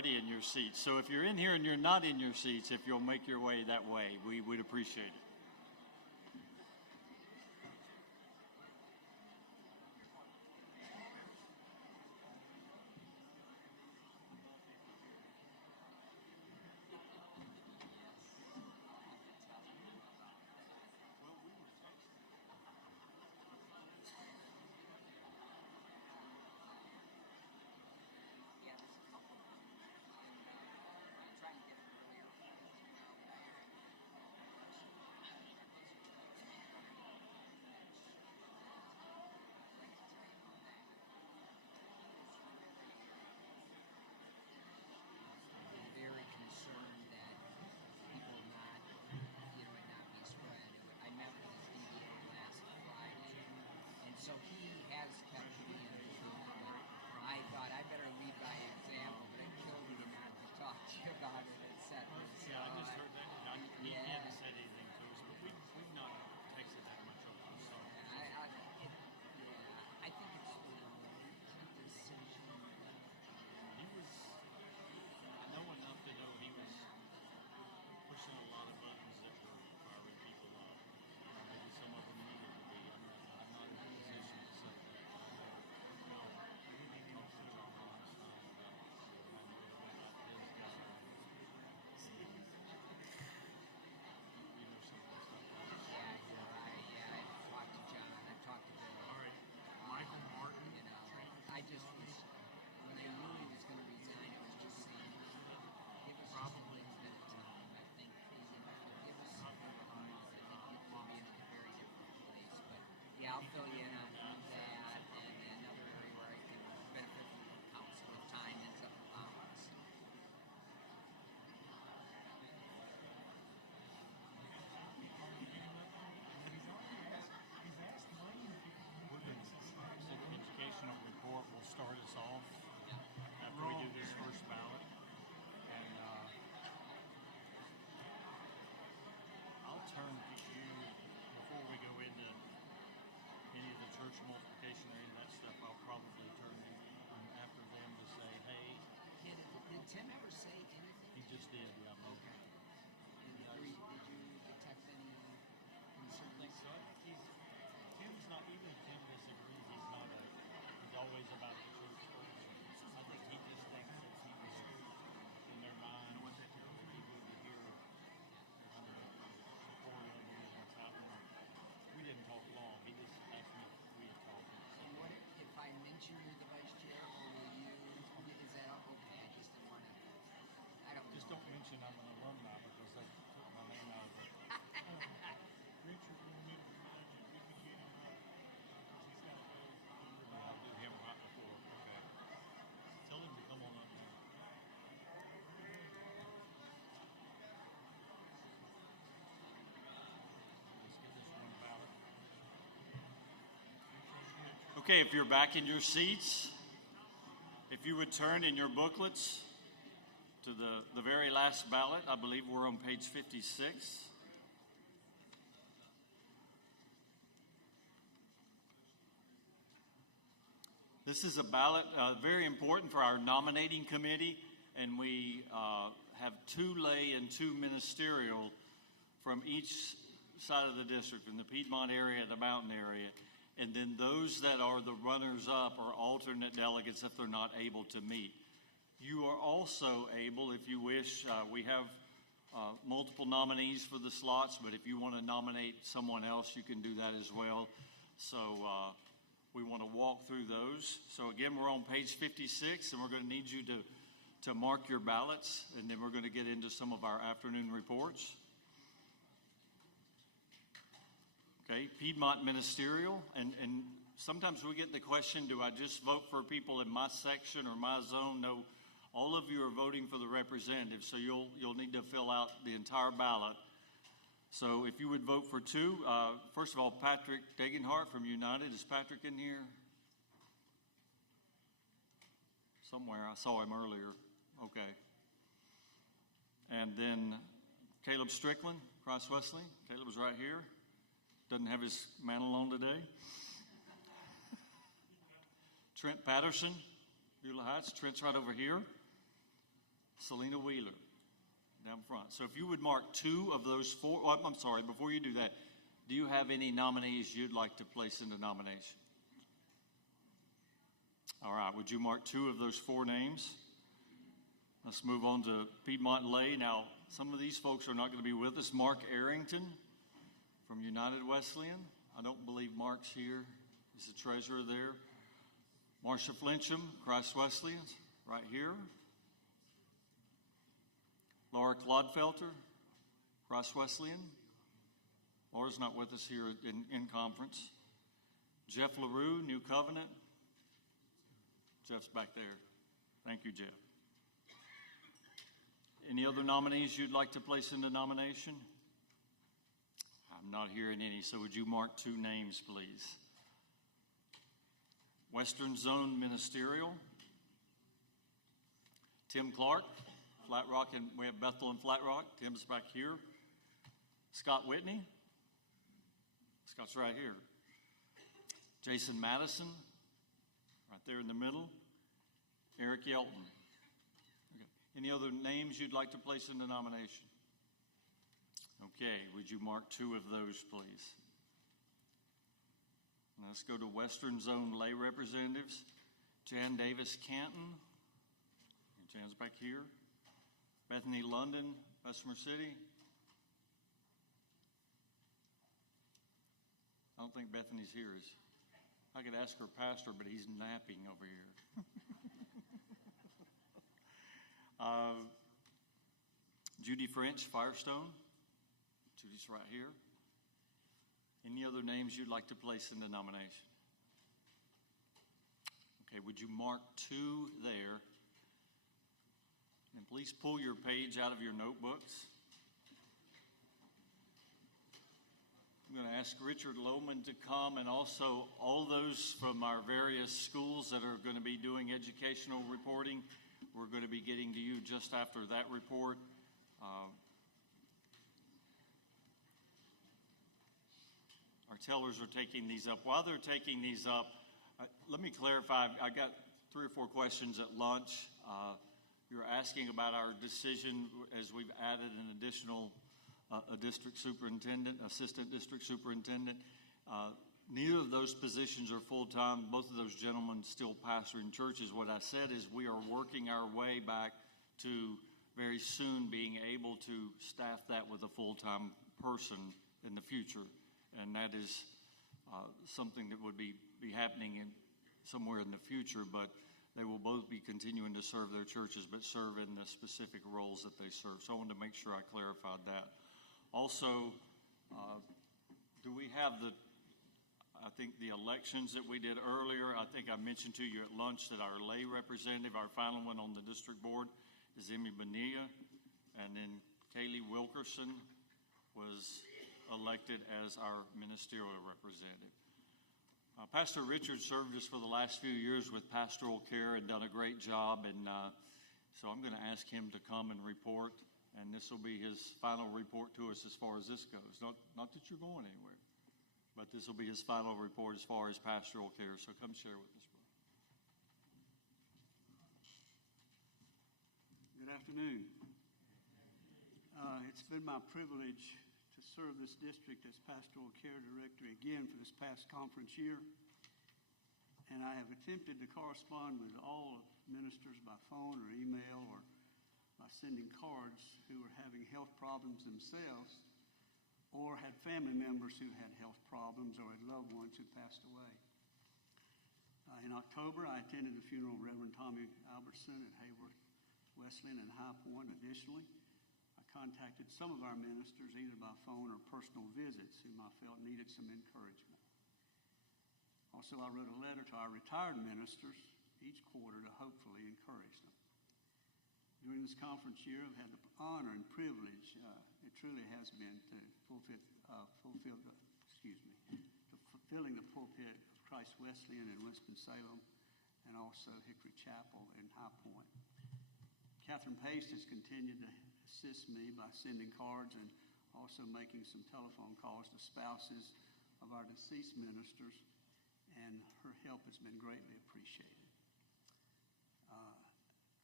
already in your seats. So if you're in here and you're not in your seats, if you'll make your way that way, we would appreciate it. Very concerned that people not, it not be spread. I met with his DBA last Friday, and so he has kept me informed. But I thought I better lead by example, but it killed me not to talk to you about it, etc. So, Yeah, I just heard that. He yeah. hadn't said anything to us, but we've not texted that much over the summer. I think it's the right decision. He was, I know enough to know he was pushing a lot of buttons that were firing people up. Maybe some of them needed to be. I'm not in a position to say that. I know he talked to John Einstein about his guy. You know some of the stuff that was Yeah, you're right. Yeah, I've talked to John. I've talked to Bill. All right, Michael Martin. I just was, when I knew he was going to resign, I was just saying, give us Probably. just a little bit of time. I think, give us a month. I think we'll be in a very different place. But yeah, I'll fill you in on that and another area where I can benefit from the council if time ends up allowing us. educational report will start us off after we do this first ballot. And I'll turn to you before we go into any of the church multiplication or any of that stuff. I'll probably turn after them to say, hey, Did Tim ever say anything? he just did. Yeah, Okay. And did you detect any concern? I think so. I think Tim's not, even if Tim disagrees, he's always about the church first. I think he just thinks that he was in their mind. What they do, he would hear kind of the support of them and what's happening. We didn't talk long. He just asked me if we had talked. And what if I mention you the vice chair, or will you? Is that okay? I just didn't want to. I don't. Just don't mention I'm an alumni because they took my name out of it. Richard wanted me to remind you, did we get him up? He's got to go. I'll do him right before. Okay. Tell him to come on up now. Let's get this one ballot. Okay, if you're back in your seats, if you would turn in your booklets to the very last ballot. I believe we're on page 56. This is a ballot very important for our nominating committee, and we have 2 lay and 2 ministerial from each side of the district, from the Piedmont area, the mountain area. And then those that are the runners-up are alternate delegates if they're not able to meet. You are also able, if you wish, we have multiple nominees for the slots, but if you want to nominate someone else, you can do that as well. So we want to walk through those. So again, we're on page 56, and we're going to need you to mark your ballots, and then we're going to get into some of our afternoon reports. Okay, Piedmont Ministerial, and sometimes we get the question, do I just vote for people in my section or my zone? No, all of you are voting for the representative, so you'll need to fill out the entire ballot. So if you would vote for 2, first of all, Patrick Degenhart from United. Is Patrick in here? Somewhere, I saw him earlier. Okay. And then Caleb Strickland, Christ Wesley. Caleb was right here. Doesn't have his mantle on today. Trent Patterson, Beulah Heights. Trent's right over here. Selena Wheeler down front. So if you would mark 2 of those 4, oh, I'm sorry, before you do that, do you have any nominees you'd like to place into nomination? All right, would you mark 2 of those 4 names? Let's move on to Piedmont Lay. Now, some of these folks are not going to be with us. Mark Arrington from United Wesleyan. I don't believe Mark's here. He's the treasurer there. Marcia Flincham, Christ Wesleyan, right here. Laura Clodfelter, Christ Wesleyan. Laura's not with us here in conference. Jeff LaRue, New Covenant. Jeff's back there. Thank you, Jeff. Any other nominees you'd like to place into nomination? I'm not hearing any, so would you mark 2 names, please? Western Zone Ministerial. Tim Clark, Flat Rock, and we have Bethel and Flat Rock. Tim's back here. Scott Whitney. Scott's right here. Jason Madison, right there in the middle. Eric Yelton. Okay. Any other names you'd like to place in the nomination? Okay, would you mark 2 of those, please? Let's go to Western Zone lay representatives. Jan Davis Canton. Jan's back here. Bethany London, Bessemer City. I don't think Bethany's here. I could ask her pastor, but he's napping over here. Judy French, Firestone. Judy's right here. Any other names you'd like to place in the nomination? Okay, would you mark 2 there? And please pull your page out of your notebooks. I'm going to ask Richard Lohman to come, and also all those from our various schools that are going to be doing educational reporting. We're going to be getting to you just after that report. Our tellers are taking these up. While they're taking these up, let me clarify. I got 3 or 4 questions at lunch. You're asking about our decision as we've added an additional a district superintendent, assistant district superintendent. Neither of those positions are full-time. Both of those gentlemen still pastor in churches. What I said is we are working our way back to very soon being able to staff that with a full-time person in the future. And that is something that would be happening somewhere in the future, but they will both be continuing to serve their churches, but serve in the specific roles that they serve. So I wanted to make sure I clarified that. Also, do we have I think the elections that we did earlier, I think I mentioned to you at lunch that our lay representative, our final one on the district board, is Emmy Bonilla, and then Kaylee Wilkerson was elected as our ministerial representative. Pastor Richard served us for the last few years with pastoral care and done a great job, and so I'm going to ask him to come and report, and this will be his final report to us as far as this goes. Not that you're going anywhere, but this will be his final report as far as pastoral care, so come share with us, brother. Good afternoon. It's been my privilege to serve this district as pastoral care director again for this past conference year. And I have attempted to correspond with all ministers by phone or email or by sending cards who were having health problems themselves or had family members who had health problems or had loved ones who passed away. In October, I attended the funeral of Reverend Tommy Albertson at Hayworth Wesleyan and High Point. Additionally, I contacted some of our ministers either by phone or personal visits whom I felt needed some encouragement. Also, I wrote a letter to our retired ministers each quarter to hopefully encourage them. During this conference year, I've had the honor and privilege, it truly has been, to fulfilling the pulpit of Christ Wesleyan in Winston-Salem and also Hickory Chapel in High Point. Catherine Pace has continued to assist me by sending cards and also making some telephone calls to spouses of our deceased ministers, and her help has been greatly appreciated.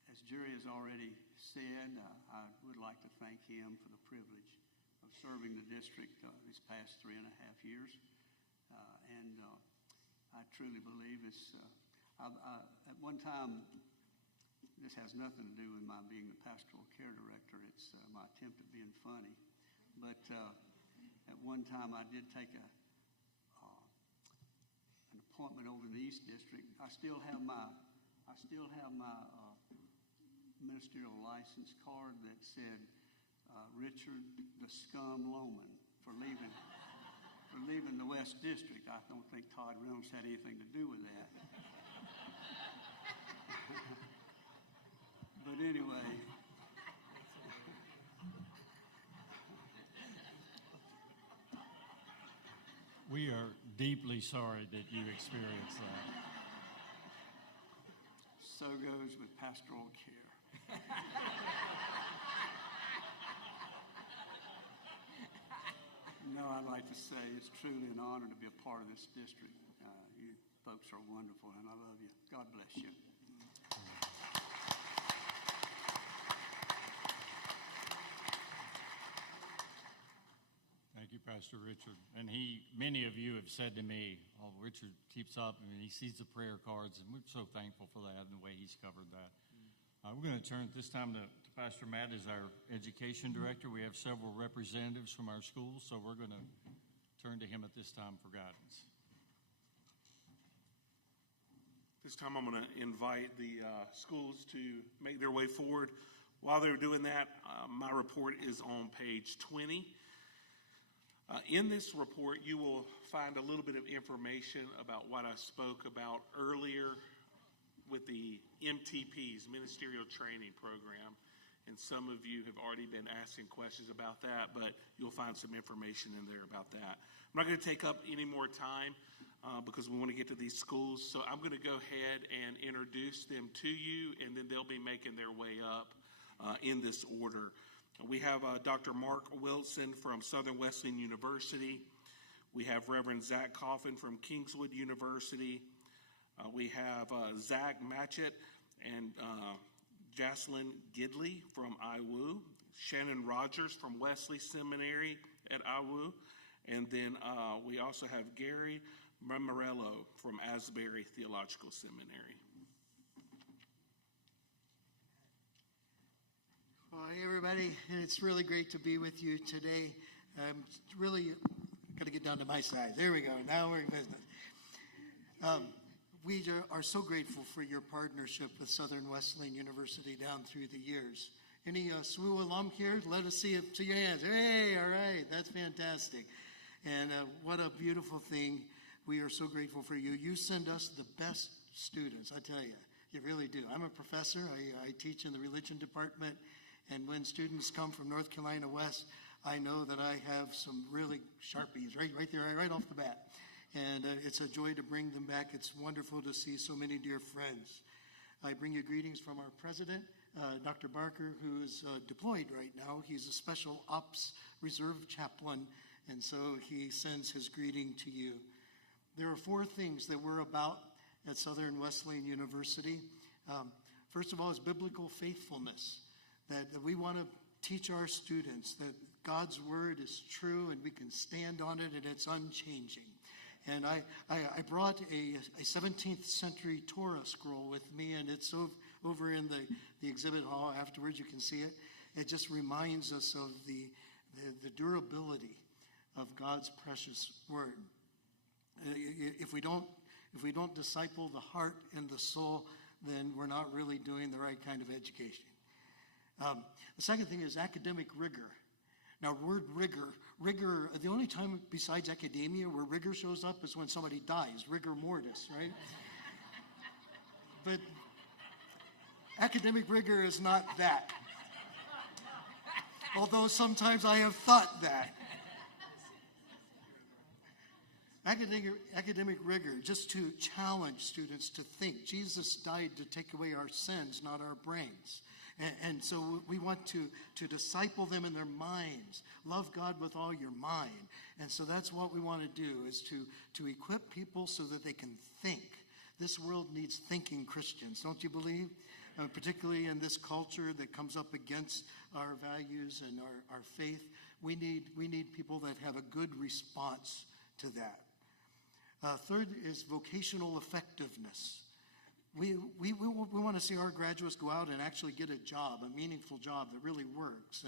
As Jerry has already said, I would like to thank him for the privilege of serving the district these past 3.5 years. And I truly believe it's, at one time, this has nothing to do with my being the pastoral care director. It's my attempt at being funny. But at one time, I did take an appointment over in the East District. I still have my ministerial license card that said Richard the Scum Lohman for leaving the West District. I don't think Todd Reynolds had anything to do with that. But anyway, We are deeply sorry that you experienced that. so goes with pastoral care. No, I'd like to say it's truly an honor to be a part of this district. You folks are wonderful, and I love you. God bless you. Thank you, Pastor Richard. And many of you have said to me, oh, Richard keeps up and he sees the prayer cards, and we're so thankful for that and the way he's covered that. We're going to turn at this time to Pastor Matt as our education director. We have several representatives from our schools, so we're going to turn to him at this time for guidance. This time I'm going to invite the schools to make their way forward. While they're doing that, my report is on page 20. In this report, you will find a little bit of information about what I spoke about earlier with the MTPs, Ministerial Training Program. And some of you have already been asking questions about that, but you'll find some information in there about that. I'm not going to take up any more time because we want to get to these schools. So I'm going to go ahead and introduce them to you, and then they'll be making their way up in this order. We have Dr. Mark Wilson from Southern Wesleyan University. We have Reverend Zach Coffin from Kingswood University. We have Zach Matchett and Jocelyn Gidley from IWU. Shannon Rogers from Wesley Seminary at IWU. And then we also have Gary Mammarello from Asbury Theological Seminary. Well, hey everybody, it's really great to be with you today. I'm really got to get down to my side. There we go. Now we're in business. We are so grateful for your partnership with Southern Wesleyan University down through the years. Any SWU alum here? Let us see it. See your hands. Hey, all right, that's fantastic. And what a beautiful thing. We are so grateful for you. You send us the best students, I tell you. You really do. I'm a professor. I teach in the religion department. And when students come from North Carolina West, I know that I have some really sharpies right there, right off the bat. And it's a joy to bring them back. It's wonderful to see so many dear friends. I bring you greetings from our president, Dr. Barker, who is deployed right now. He's a special ops reserve chaplain, and so he sends his greeting to you. There are 4 things that we're about at Southern Wesleyan University. First of all is biblical faithfulness. That we want to teach our students that God's word is true and we can stand on it and it's unchanging. And I brought a 17th century Torah scroll with me, and it's over in the exhibit hall afterwards. You can see it. It just reminds us of the durability of God's precious word. If we don't disciple the heart and the soul, then we're not really doing the right kind of education. The second thing is academic rigor. Now, word rigor, the only time besides academia where rigor shows up is when somebody dies, rigor mortis, right? But academic rigor is not that. Although sometimes I have thought that. Academic rigor, just to challenge students to think. Jesus died to take away our sins, not our brains. And so we want to disciple them in their minds. Love God with all your mind. And so that's what we want to do, is to equip people so that they can think. This world needs thinking Christians, don't you believe? particularly in this culture that comes up against our values and our faith. We need people that have a good response to that. Third is vocational effectiveness. We want to see our graduates go out and actually get a job, a meaningful job that really works.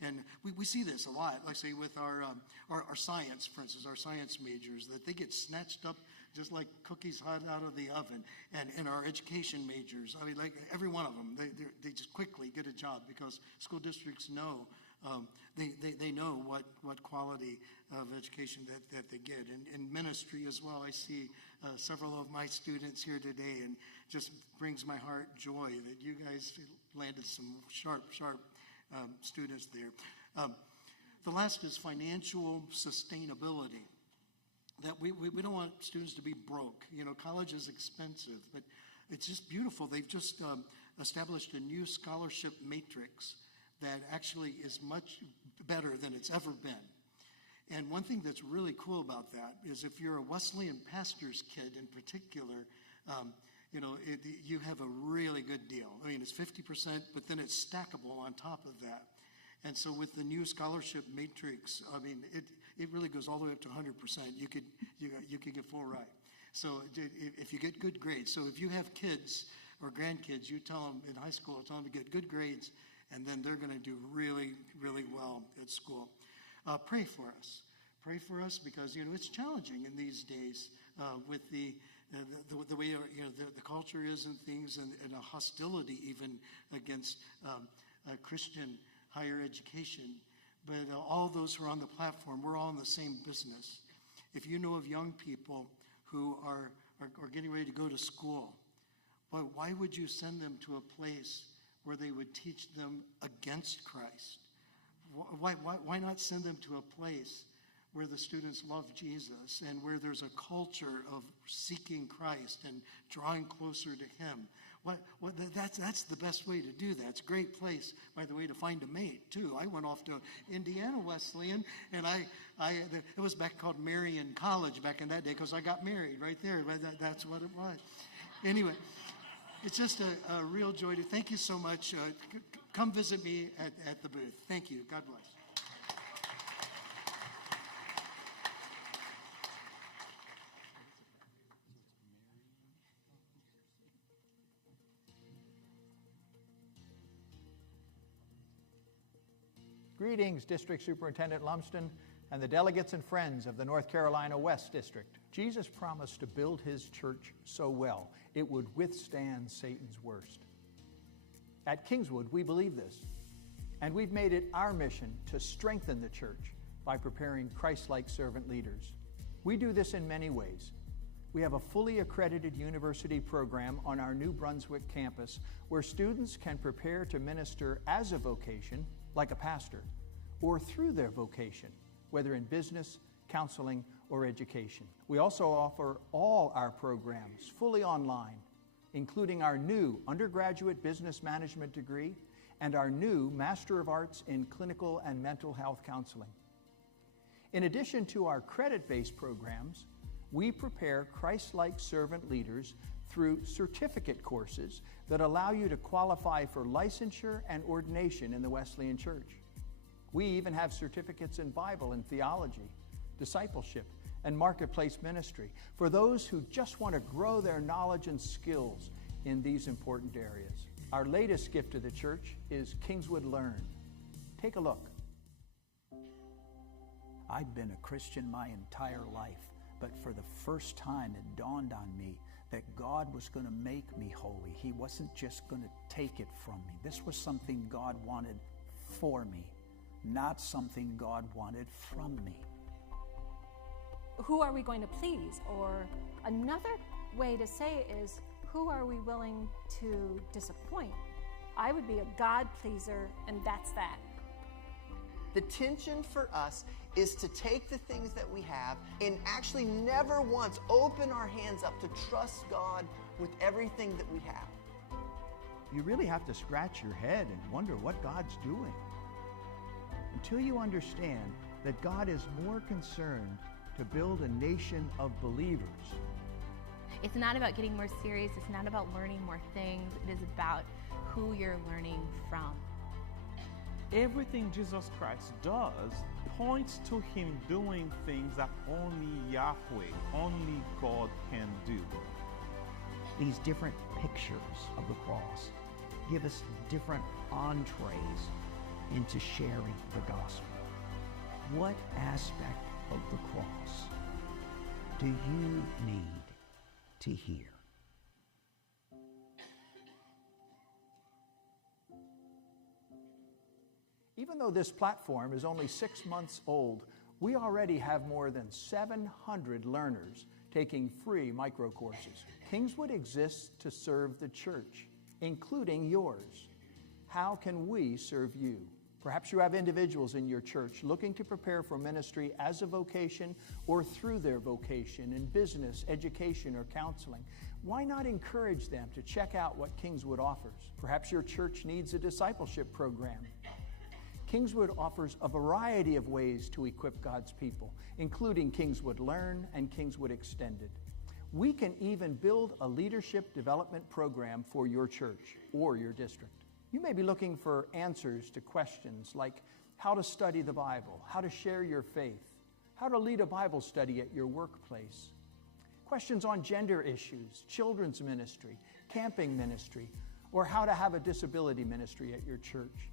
And we see this a lot, like say with our science, for instance, our science majors, that they get snatched up just like cookies hot out of the oven. And our education majors, I mean, like every one of them, they just quickly get a job because school districts know, they know what quality of education that they get. And in ministry as well, I see several of my students here today, and just brings my heart joy that you guys landed some sharp students there. The last is financial sustainability. That we don't want students to be broke. You know, college is expensive, but it's just beautiful. They've just established a new scholarship matrix that actually is much better than it's ever been. And one thing that's really cool about that is if you're a Wesleyan pastor's kid in particular, you have a really good deal. I mean, it's 50%, but then it's stackable on top of that. And so with the new scholarship matrix, I mean, it really goes all the way up to 100%. You could get full ride. So if you get good grades, so if you have kids or grandkids, you tell them in high school, tell them to get good grades, and then they're going to do really, really well at school. Pray for us. Pray for us because, it's challenging in these days with the way, the culture is and things, and a hostility even against Christian higher education. But all those who are on the platform, we're all in the same business. If you know of young people who are getting ready to go to school, why would you send them to a place where they would teach them against Christ? Why not send them to a place where the students love Jesus and where there's a culture of seeking Christ and drawing closer to Him? That's the best way to do that. It's a great place, by the way, to find a mate too. I went off to Indiana Wesleyan, and it was back called Marion College back in that day because I got married right there. That's what it was. Anyway, it's just a real joy to thank you so much. Come visit me at the booth. Thank you. God bless. Greetings, District Superintendent Lumsden and the delegates and friends of the North Carolina West District. Jesus promised to build His church so well it would withstand Satan's worst. At Kingswood, we believe this, and we've made it our mission to strengthen the church by preparing Christ-like servant leaders. We do this in many ways. We have a fully accredited university program on our New Brunswick campus where students can prepare to minister as a vocation, like a pastor, or through their vocation, whether in business, counseling, or education. We also offer all our programs fully online, including our new undergraduate business management degree and our new Master of Arts in Clinical and Mental Health Counseling. In addition to our credit-based programs, we prepare Christ-like servant leaders through certificate courses that allow you to qualify for licensure and ordination in the Wesleyan Church. We even have certificates in Bible and theology, discipleship, and marketplace ministry for those who just want to grow their knowledge and skills in these important areas. Our latest gift to the church is Kingswood Learn. Take a look. I've been a Christian my entire life, but for the first time it dawned on me that God was going to make me holy. He wasn't just going to take it from me. This was something God wanted for me, not something God wanted from me. Who are we going to please? Or another way to say it is, who are we willing to disappoint? I would be a God pleaser, and that's that. The tension for us is to take the things that we have and actually never once open our hands up to trust God with everything that we have. You really have to scratch your head and wonder what God's doing. Until you understand that God is more concerned to build a nation of believers. It's not about getting more serious. It's not about learning more things. It is about who you're learning from. Everything Jesus Christ does points to him doing things that only Yahweh, only God can do. These different pictures of the cross give us different entrees into sharing the gospel. What aspect of the cross do you need to hear? Even though this platform is only 6 months old, we already have more than 700 learners taking free micro courses. Kingswood exists to serve the church, including yours. How can we serve you? Perhaps you have individuals in your church looking to prepare for ministry as a vocation or through their vocation in business, education, or counseling. Why not encourage them to check out what Kingswood offers? Perhaps your church needs a discipleship program. Kingswood offers a variety of ways to equip God's people, including Kingswood Learn and Kingswood Extended. We can even build a leadership development program for your church or your district. You may be looking for answers to questions like how to study the Bible, how to share your faith, how to lead a Bible study at your workplace, questions on gender issues, children's ministry, camping ministry, or how to have a disability ministry at your church.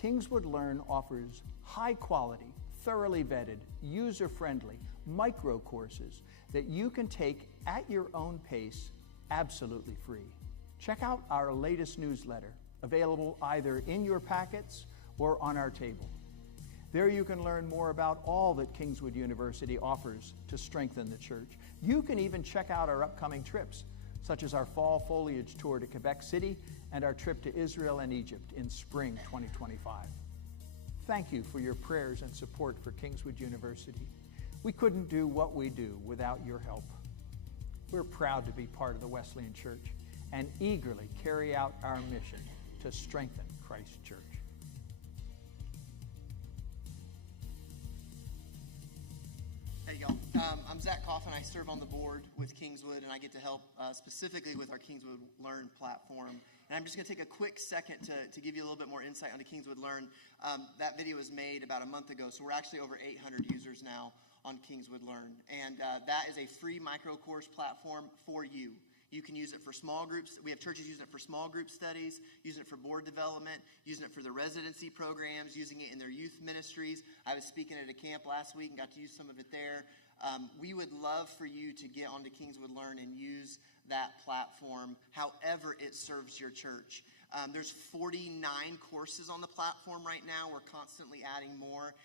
Kingswood Learn offers high-quality, thoroughly vetted, user-friendly micro courses that you can take at your own pace, absolutely free. Check out our latest newsletter, available either in your packets or on our table. There you can learn more about all that Kingswood University offers to strengthen the church. You can even check out our upcoming trips, such as our fall foliage tour to Quebec City and our trip to Israel and Egypt in spring 2025. Thank you for your prayers and support for Kingswood University. We couldn't do what we do without your help. We're proud to be part of the Wesleyan Church and eagerly carry out our mission to strengthen Christ's church. Hey y'all, I'm Zach Coffin. I serve on the board with Kingswood, and I get to help specifically with our Kingswood Learn platform. And I'm just going to take a quick second to give you a little bit more insight onto Kingswood Learn. That video was made about a month ago, so we're actually over 800 users now on Kingswood Learn. And that is a free micro course platform for you. You can use it for small groups. We have churches using it for small group studies, using it for board development, using it for the residency programs, using it in their youth ministries. I was speaking at a camp last week and got to use some of it there. We would love for you to get onto Kingswood Learn and use that platform however it serves your church. There's 49 courses on the platform right now. We're constantly adding more.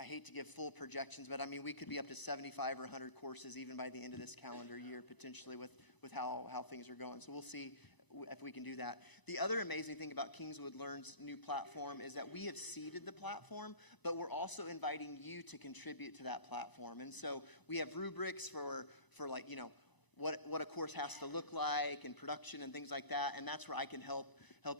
I hate to give full projections, but I mean, we could be up to 75 or 100 courses even by the end of this calendar year, potentially with how things are going. So we'll see if we can do that. The other amazing thing about Kingswood Learn's new platform is that we have seeded the platform, but we're also inviting you to contribute to that platform. And so we have rubrics for like, you know, what a course has to look like and production and things like that. And that's where I can help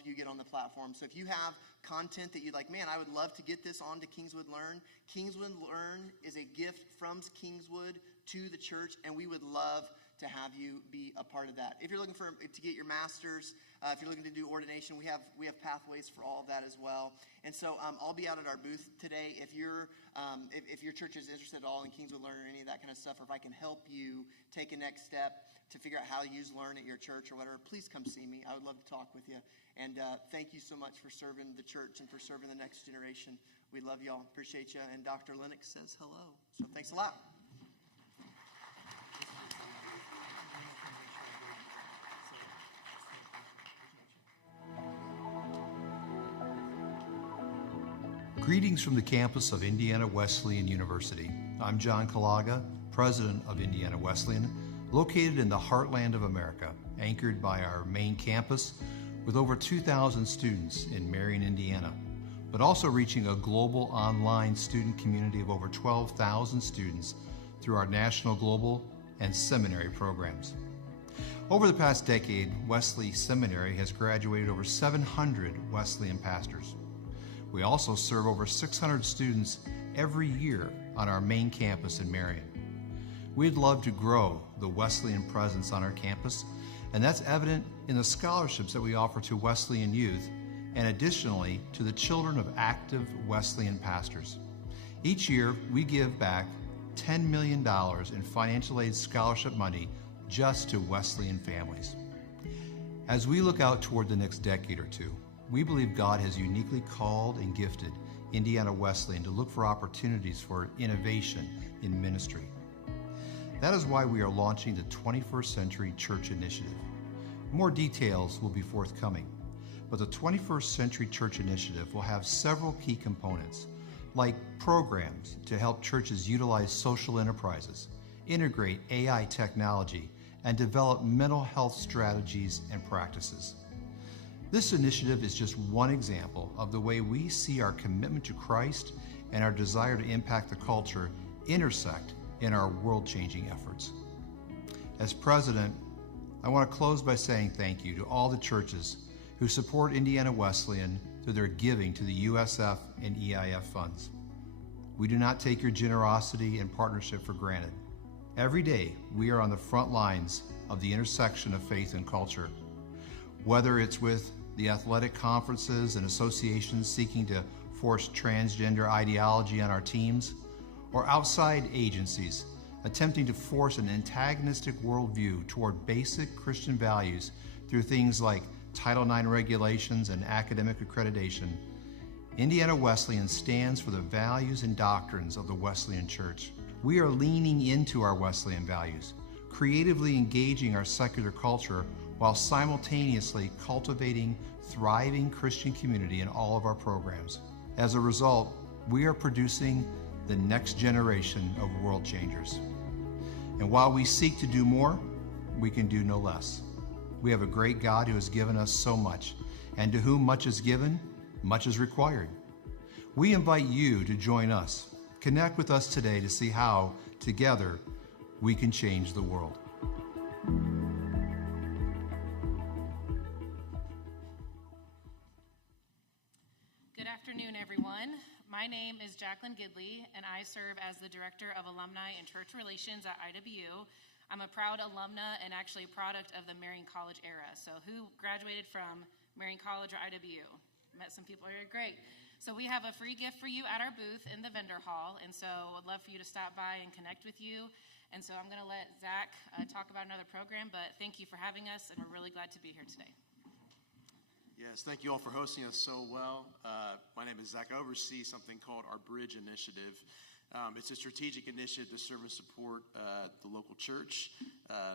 you get on the platform. So if you have content that you'd like, man, I would love to get this onto Kingswood Learn. Kingswood Learn is a gift from Kingswood to the church, and we would love to have you be a part of that. If you're looking to get your master's, if you're looking to do ordination, we have pathways for all of that as well. And so I'll be out at our booth today. If your church is interested at all in Kingswood Learn or any of that kind of stuff, or if I can help you take a next step to figure out how to use Learn at your church or whatever, please come see me. I would love to talk with you. And thank you so much for serving the church and for serving the next generation. We love y'all. Appreciate you. And Dr. Lennox says hello. So thanks a lot. Greetings from the campus of Indiana Wesleyan University. I'm John Kalaga, president of Indiana Wesleyan, located in the heartland of America, anchored by our main campus with over 2,000 students in Marion, Indiana, but also reaching a global online student community of over 12,000 students through our national, global, and seminary programs. Over the past decade, Wesley Seminary has graduated over 700 Wesleyan pastors. We also serve over 600 students every year on our main campus in Marion. We'd love to grow the Wesleyan presence on our campus And that's evident in the scholarships that we offer to Wesleyan youth and additionally to the children of active Wesleyan pastors. Each year, we give back $10 million in financial aid scholarship money just to Wesleyan families. As we look out toward the next decade or two, we believe God has uniquely called and gifted Indiana Wesleyan to look for opportunities for innovation in ministry. That is why we are launching the 21st Century Church Initiative. More details will be forthcoming, but the 21st Century Church Initiative will have several key components, like programs to help churches utilize social enterprises, integrate AI technology, and develop mental health strategies and practices. This initiative is just one example of the way we see our commitment to Christ and our desire to impact the culture intersect in our world-changing efforts. As president, I want to close by saying thank you to all the churches who support Indiana Wesleyan through their giving to the USF and EIF funds. We do not take your generosity and partnership for granted. Every day, we are on the front lines of the intersection of faith and culture. Whether it's with the athletic conferences and associations seeking to force transgender ideology on our teams, or outside agencies attempting to force an antagonistic worldview toward basic Christian values through things like Title IX regulations and academic accreditation, Indiana Wesleyan stands for the values and doctrines of the Wesleyan Church. We are leaning into our Wesleyan values, creatively engaging our secular culture while simultaneously cultivating thriving Christian community in all of our programs. As a result, we are producing the next generation of world changers. And while we seek to do more, we can do no less. We have a great God who has given us so much, and to whom much is given, much is required. We invite you to join us. Connect with us today to see how, together, we can change the world. Good afternoon, everyone. My name is Jacqueline Gidley, and I serve as the Director of Alumni and Church Relations at IWU. I'm a proud alumna and actually a product of the Marian College era. So who graduated from Marian College or IWU? Met some people here, great. So we have a free gift for you at our booth in the vendor hall, and so I'd love for you to stop by and connect with you. And so I'm going to let Zach talk about another program, but thank you for having us, and we're really glad to be here today. Yes, thank you all for hosting us so well. My name is Zach. I oversee something called our Bridge Initiative. It's a strategic initiative to serve and support the local church,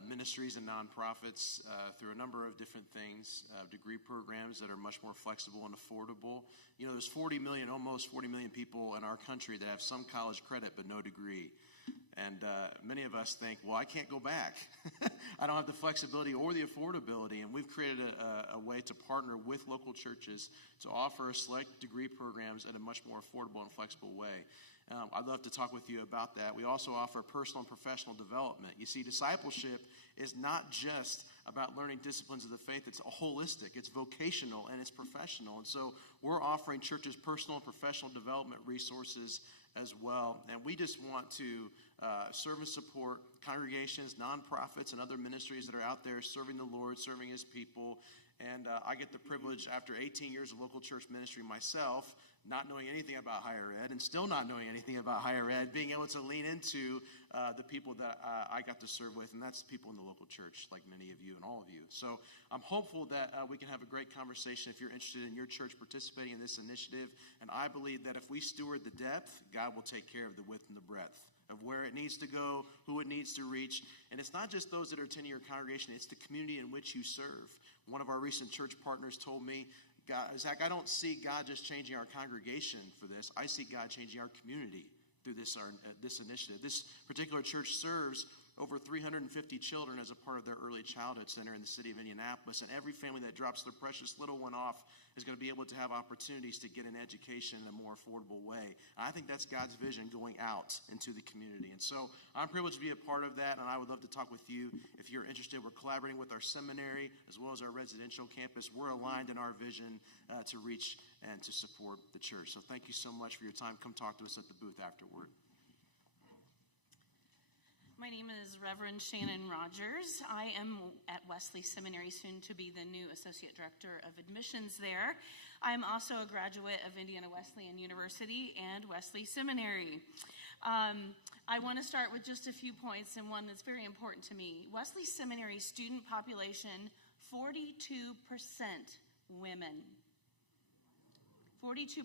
ministries, and nonprofits through a number of different things, degree programs that are much more flexible and affordable. You know, there's almost 40 million people in our country that have some college credit but no degree. And many of us think, well, I can't go back. I don't have the flexibility or the affordability. And we've created a way to partner with local churches to offer select degree programs in a much more affordable and flexible way. I'd love to talk with you about that. We also offer personal and professional development. You see, discipleship is not just about learning disciplines of the faith. It's holistic, it's vocational, and it's professional. And so we're offering churches personal and professional development resources as well. And we just want to serve and support congregations, nonprofits, and other ministries that are out there serving the Lord, serving His people. And I get the privilege, after 18 years of local church ministry myself, not knowing anything about higher ed and still not knowing anything about higher ed, being able to lean into the people that I got to serve with, and that's people in the local church, like many of you and all of you. So I'm hopeful that we can have a great conversation if you're interested in your church participating in this initiative, and I believe that if we steward the depth, God will take care of the width and the breadth of where it needs to go, who it needs to reach. And it's not just those that are attending your congregation, it's the community in which you serve. One of our recent church partners told me, Zach, I don't see God just changing our congregation for this. I see God changing our community through this initiative. This particular church serves over 350 children as a part of their early childhood center in the city of Indianapolis, and every family that drops their precious little one off is going to be able to have opportunities to get an education in a more affordable way. And I think that's God's vision going out into the community. And so I'm privileged to be a part of that, and I would love to talk with you if you're interested. We're collaborating with our seminary as well as our residential campus. We're aligned in our vision to reach and to support the church. So thank you so much for your time. Come talk to us at the booth afterward. My name is Reverend Shannon Rogers. I am at Wesley Seminary, soon to be the new Associate Director of Admissions there. I am also a graduate of Indiana Wesleyan University and Wesley Seminary. I want to start with just a few points and one that's very important to me. Wesley Seminary student population, 42% women. 42%.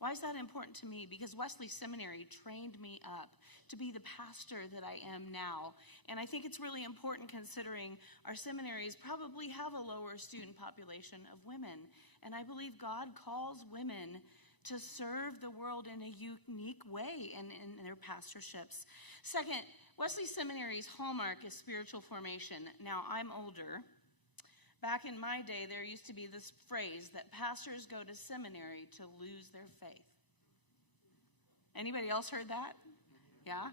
Why is that important to me? Because Wesley Seminary trained me up to be the pastor that I am now. And I think it's really important considering our seminaries probably have a lower student population of women. And I believe God calls women to serve the world in a unique way in their pastorships. Second, Wesley Seminary's hallmark is spiritual formation. Now, I'm older. Back in my day, there used to be this phrase that pastors go to seminary to lose their faith. Anybody else heard that? Yeah?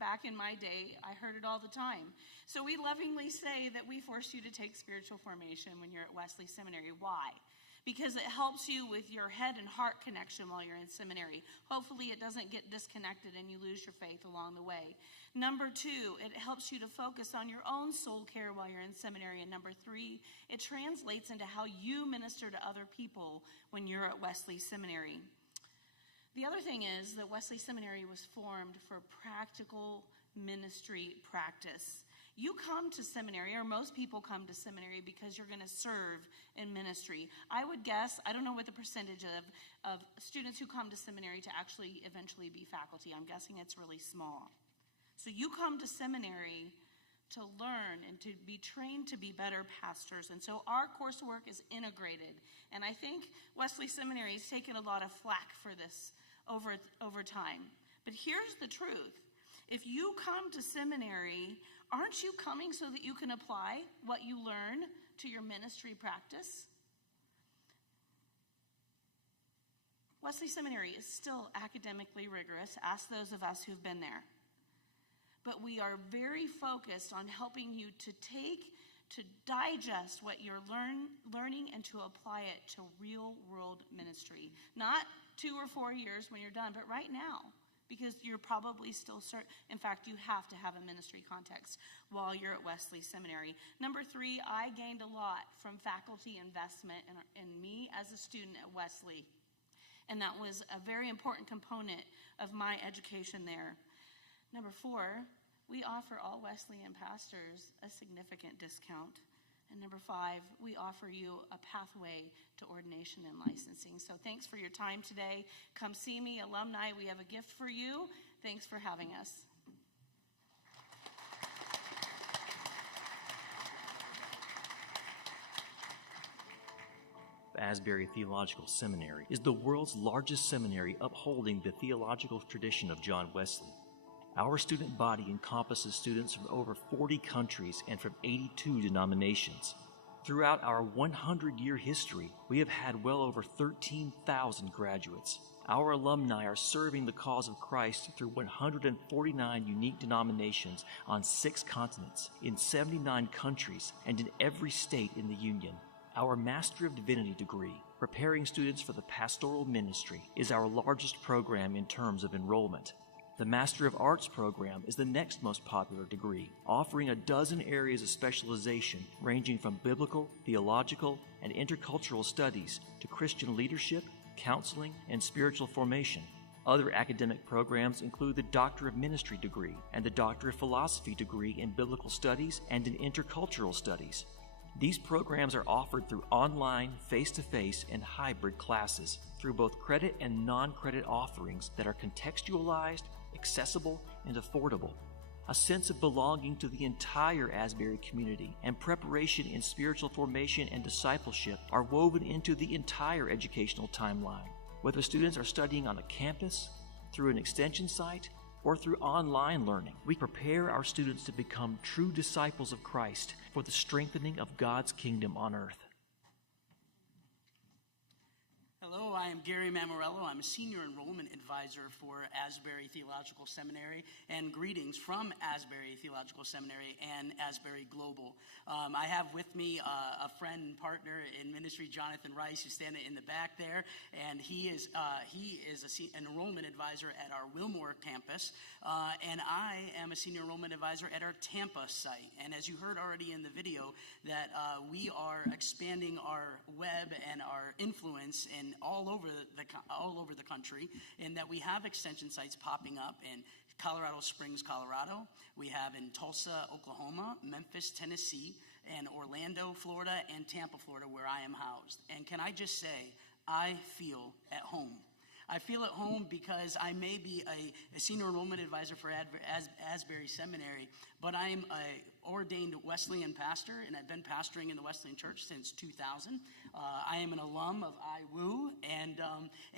Back in my day, I heard it all the time. So we lovingly say that we force you to take spiritual formation when you're at Wesley Seminary. Why? Because it helps you with your head and heart connection while you're in seminary. Hopefully it doesn't get disconnected and you lose your faith along the way. Number 2, it helps you to focus on your own soul care while you're in seminary. And number 3, it translates into how you minister to other people when you're at Wesley Seminary. The other thing is that Wesley Seminary was formed for practical ministry practice. You come to seminary, or most people come to seminary because you're going to serve in ministry. I would guess, I don't know what the percentage of students who come to seminary to actually eventually be faculty. I'm guessing it's really small. So you come to seminary to learn and to be trained to be better pastors. And so our coursework is integrated. And I think Wesley Seminary has taken a lot of flack for this over time. But here's the truth. If you come to seminary, aren't you coming so that you can apply what you learn to your ministry practice? Wesley Seminary is still academically rigorous. Ask those of us who've been there. But we are very focused on helping you to digest what you're learning and to apply it to real-world ministry. Not 2 or 4 years when you're done, but right now. Because you're probably still in fact, you have to have a ministry context while you're at Wesley Seminary. Number 3, I gained a lot from faculty investment in me as a student at Wesley. And that was a very important component of my education there. Number 4, we offer all Wesleyan pastors a significant discount. And number 5, we offer you a pathway to ordination and licensing. So thanks for your time today. Come see me, alumni. We have a gift for you. Thanks for having us. Asbury Theological Seminary is the world's largest seminary upholding the theological tradition of John Wesley. Our student body encompasses students from over 40 countries and from 82 denominations. Throughout our 100-year history, we have had well over 13,000 graduates. Our alumni are serving the cause of Christ through 149 unique denominations on 6 continents, in 79 countries, and in every state in the Union. Our Master of Divinity degree, preparing students for the pastoral ministry, is our largest program in terms of enrollment. The Master of Arts program is the next most popular degree, offering a dozen areas of specialization ranging from biblical, theological, and intercultural studies to Christian leadership, counseling, and spiritual formation. Other academic programs include the Doctor of Ministry degree and the Doctor of Philosophy degree in Biblical Studies and in Intercultural Studies. These programs are offered through online, face-to-face, and hybrid classes through both credit and non-credit offerings that are contextualized, accessible, and affordable. A sense of belonging to the entire Asbury community and preparation in spiritual formation and discipleship are woven into the entire educational timeline. Whether students are studying on a campus, through an extension site, or through online learning, we prepare our students to become true disciples of Christ for the strengthening of God's kingdom on earth. Hello, am Gary Mamorello. I'm a senior enrollment advisor for Asbury Theological Seminary, and greetings from Asbury Theological Seminary and Asbury Global. I have with me a friend and partner in ministry, Jonathan Rice, who's standing in the back there, and he is an enrollment advisor at our Wilmore campus, and I am a senior enrollment advisor at our Tampa site. And as you heard already in the video, that we are expanding our web and our influence in all over the country, and that we have extension sites popping up in Colorado Springs, Colorado. We have in Tulsa, Oklahoma, Memphis, Tennessee, and Orlando, Florida, and Tampa, Florida, where I am housed. And can I just say, I feel at home. I feel at home because I may be a senior enrollment advisor for Asbury Seminary, but I am an ordained Wesleyan pastor, and I've been pastoring in the Wesleyan Church since 2000. I am an alum of IWU,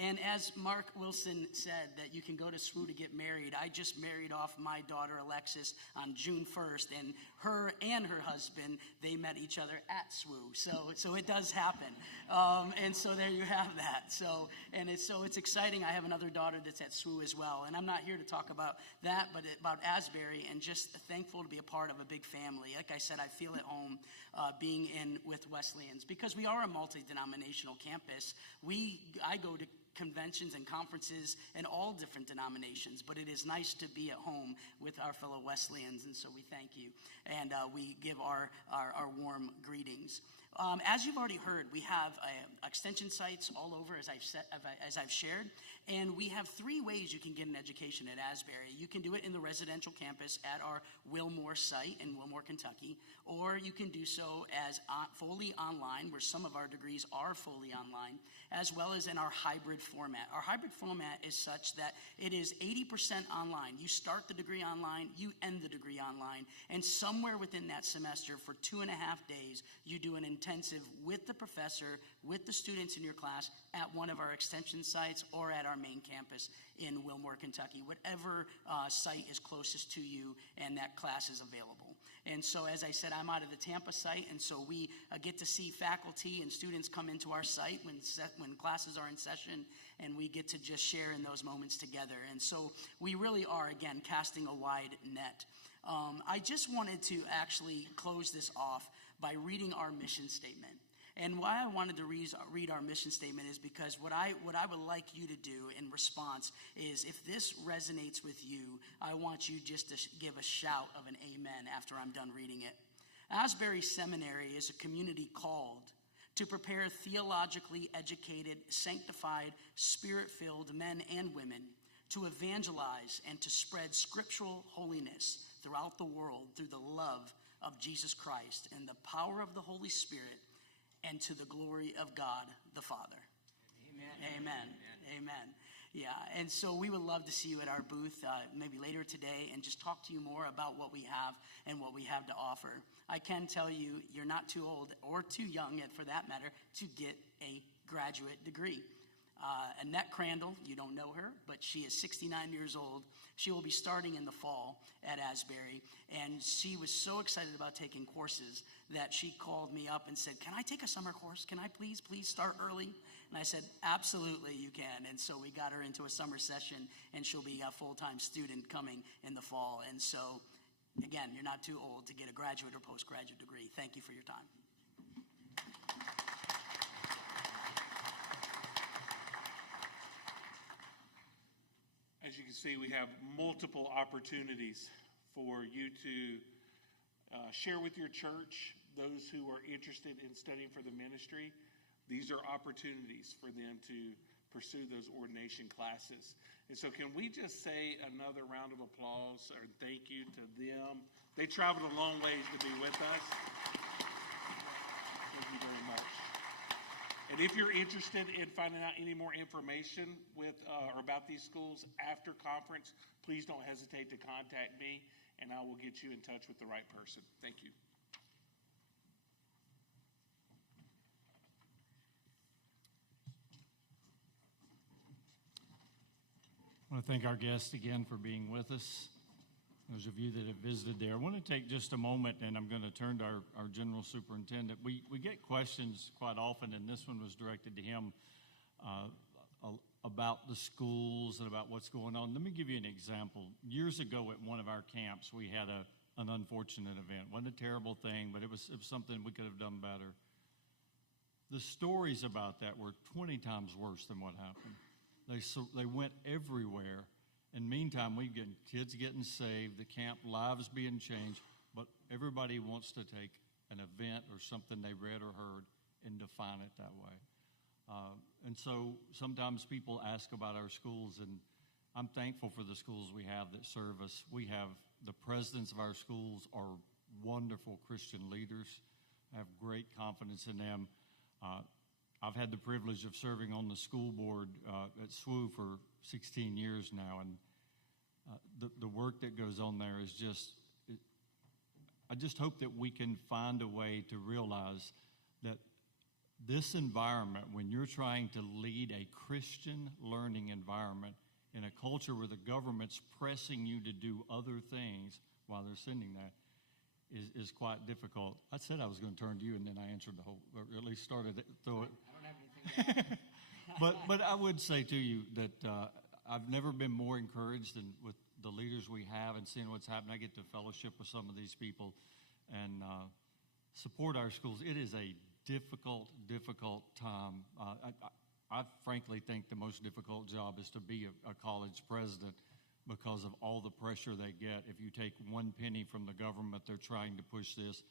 and as Mark Wilson said, that you can go to SWU to get married. I just married off my daughter Alexis on June 1st, and her husband, they met each other at SWU. So it does happen, and so there you have that. So it's exciting. I have another daughter that's at SWU as well, and I'm not here to talk about that, but about Asbury, and just thankful to be a part of a big family. Like I said, I feel at home being in with Wesleyans because we are a multi-denominational campus. I go to conventions and conferences in all different denominations, but it is nice to be at home with our fellow Wesleyans, and so we thank you, and we give our warm greetings. As you've already heard, we have extension sites all over, as I've shared, and we have 3 ways you can get an education at Asbury. You can do it in the residential campus at our Wilmore site in Wilmore, Kentucky, or you can do so as fully online, where some of our degrees are fully online, as well as in our hybrid format. Our hybrid format is such that it is 80% online. You start the degree online, you end the degree online, and somewhere within that semester for 2.5 days, you do an intensive with the professor, with the students in your class at one of our extension sites or at our main campus in Wilmore, Kentucky, whatever site is closest to you and that class is available. And so, as I said, I'm out of the Tampa site, and so we get to see faculty and students come into our site when classes are in session, and we get to just share in those moments together. And so we really are, again, casting a wide net. I just wanted to actually close this off by reading our mission statement. And why I wanted to read our mission statement is because what I would like you to do in response is, if this resonates with you, I want you just to give a shout of an amen after I'm done reading it. Asbury Seminary is a community called to prepare theologically educated, sanctified, spirit-filled men and women to evangelize and to spread scriptural holiness throughout the world through the love of Jesus Christ and the power of the Holy Spirit, and to the glory of God the Father. Amen. Amen. Amen. Yeah, and so we would love to see you at our booth maybe later today and just talk to you more about what we have and what we have to offer. I can tell you, you're not too old or too young, for that matter, to get a graduate degree. Annette Crandall, you don't know her, but she is 69 years old. She will be starting in the fall at Asbury, and she was so excited about taking courses that she called me up and said, "Can I take a summer course? Can I please start early?" And I said, "Absolutely, you can." And so we got her into a summer session, and she'll be a full-time student coming in the fall. And so, again, you're not too old to get a graduate or postgraduate degree. Thank you for your time. As you can see, we have multiple opportunities for you to share with your church, those who are interested in studying for the ministry. These are opportunities for them to pursue those ordination classes. And so can we just say another round of applause or thank you to them? They traveled a long ways to be with us. Thank you very much. And if you're interested in finding out any more information with or about these schools after conference, please don't hesitate to contact me, and I will get you in touch with the right person. Thank you. I want to thank our guests again for being with us. Those of you that have visited there, I want to take just a moment, and I'm going to turn to our general superintendent. We get questions quite often, and this one was directed to him. about the schools and about what's going on. Let me give you an example. Years ago at one of our camps, we had an unfortunate event. It wasn't a terrible thing, but it was something we could have done better. The stories about that were 20 times worse than what happened. They went everywhere. And meantime, we get kids getting saved, the camp lives being changed, but everybody wants to take an event or something they read or heard and define it that way. And so sometimes people ask about our schools, and I'm thankful for the schools we have that serve us. We have the presidents of our schools are wonderful Christian leaders. I have great confidence in them. I've had the privilege of serving on the school board at SWU for 16 years now, and the work that goes on there is just, I just hope that we can find a way to realize that this environment, when you're trying to lead a Christian learning environment in a culture where the government's pressing you to do other things while they're sending that, is quite difficult. I said I was going to turn to you, and then I answered the whole, or at least started it. I don't have anything to add. But I would say to you that I've never been more encouraged than with the leaders we have and seeing what's happening. I get to fellowship with some of these people and support our schools. It is a difficult time. I frankly think the most difficult job is to be a college president because of all the pressure they get. If you take one penny from the government, they're trying to push this,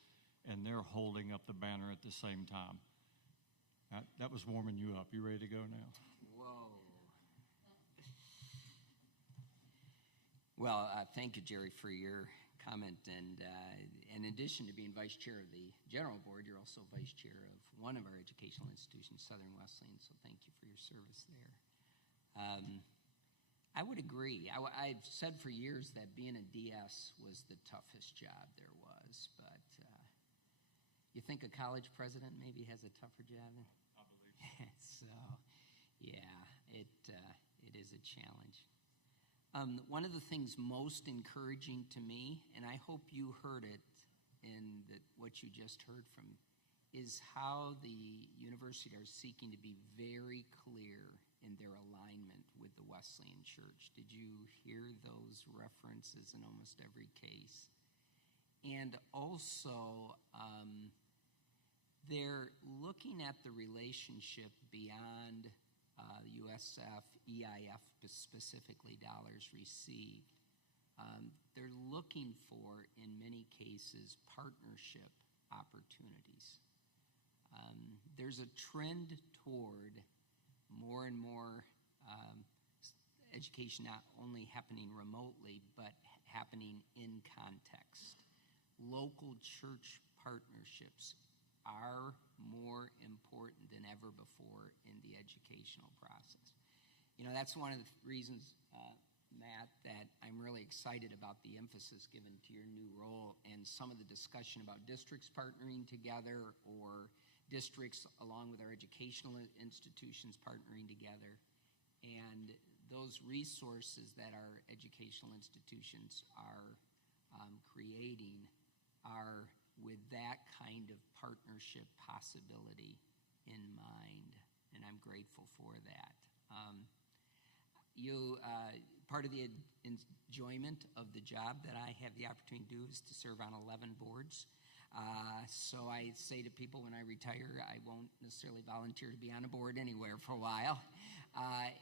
and they're holding up the banner at the same time. That was warming you up. You ready to go now? Whoa. Well, thank you, Jerry, for your comment. And in addition to being vice chair of the general board, you're also vice chair of one of our educational institutions, Southern Wesleyan. So thank you for your service there. I would agree. I've said for years that being a DS was the toughest job there was. But you think a college president maybe has a tougher job? I believe so. Yeah, it is a challenge. One of the things most encouraging to me, and I hope you heard it in what you just heard from, is how the university are seeking to be very clear in their alignment with the Wesleyan Church. Did you hear those references in almost every case? And also, they're looking at the relationship beyond USF, EIF specifically, dollars received. They're looking for, in many cases, partnership opportunities. There's a trend toward more and more education not only happening remotely, but happening in context. Local church partnerships are more important than ever before in the educational process. You know, that's one of the reasons, Matt, that I'm really excited about the emphasis given to your new role and some of the discussion about districts partnering together or districts along with our educational institutions partnering together. And those resources that our educational institutions are creating are with that kind of partnership possibility in mind, and I'm grateful for that. Part of the enjoyment of the job that I have the opportunity to do is to serve on 11 boards. So I say to people when I retire, I won't necessarily volunteer to be on a board anywhere for a while.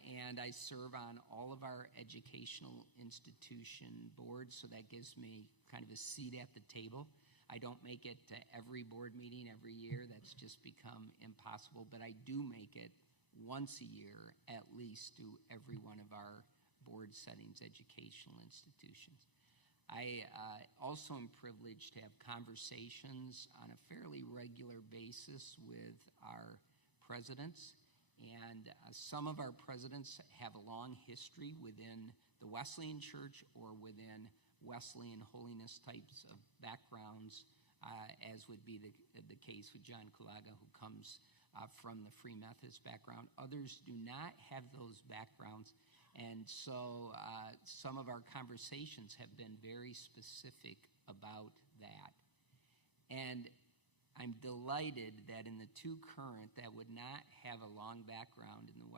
And I serve on all of our educational institution boards, so that gives me kind of a seat at the table. I don't make it to every board meeting every year. That's just become impossible. But I do make it once a year, at least, to every one of our board settings educational institutions. I also am privileged to have conversations on a fairly regular basis with our presidents. And some of our presidents have a long history within the Wesleyan Church or within Wesleyan holiness types of backgrounds, as would be the case with John Kulaga, who comes from the Free Methodist background. Others do not have those backgrounds, and so some of our conversations have been very specific about that. And I'm delighted that in the two current that would not have a long background in the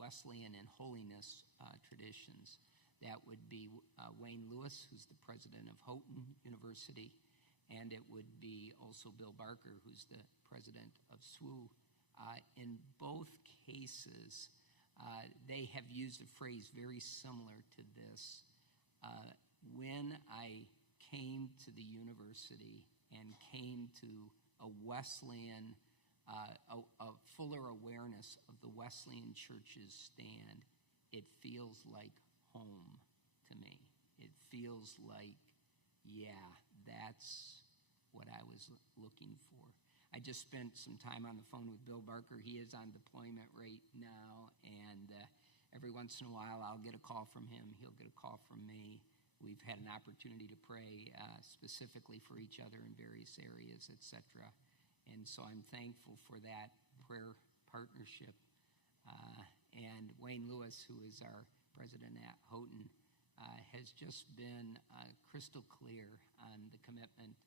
Wesleyan and holiness traditions. That would be Wayne Lewis, who's the president of Houghton University, and it would be also Bill Barker, who's the president of SWU. In both cases, they have used a phrase very similar to this. When I came to the university and came to a Wesleyan, a fuller awareness of the Wesleyan Church's stand, it feels like home to me. It feels like, yeah, that's what I was looking for. I just spent some time on the phone with Bill Barker. He is on deployment right now, and every once in a while I'll get a call from him. He'll get a call from me. We've had an opportunity to pray specifically for each other in various areas, etc. And so I'm thankful for that prayer partnership. And Wayne Lewis, who is our president at Houghton, has just been crystal clear on the commitment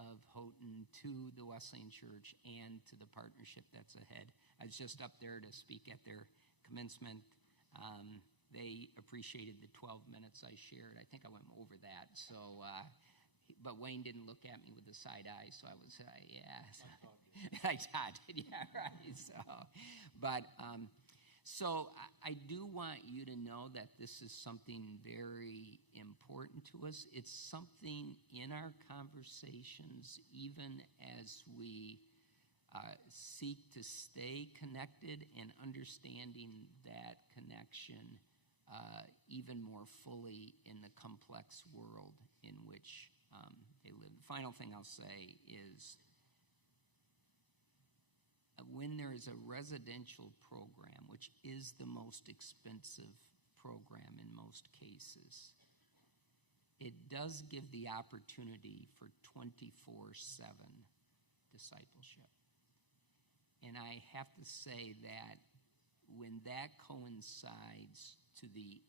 of Houghton to the Wesleyan Church and to the partnership that's ahead. I was just up there to speak at their commencement. They appreciated the 12 minutes I shared. I think I went over that. So, but Wayne didn't look at me with a side eye, so I was, yeah. I did, yeah, right. So I do want you to know that this is something very important to us. It's something in our conversations, even as we seek to stay connected and understanding that connection even more fully in the complex world in which they live. The final thing I'll say is when there is a residential program, which is the most expensive program in most cases, it does give the opportunity for 24/7 discipleship. And I have to say that when that coincides to the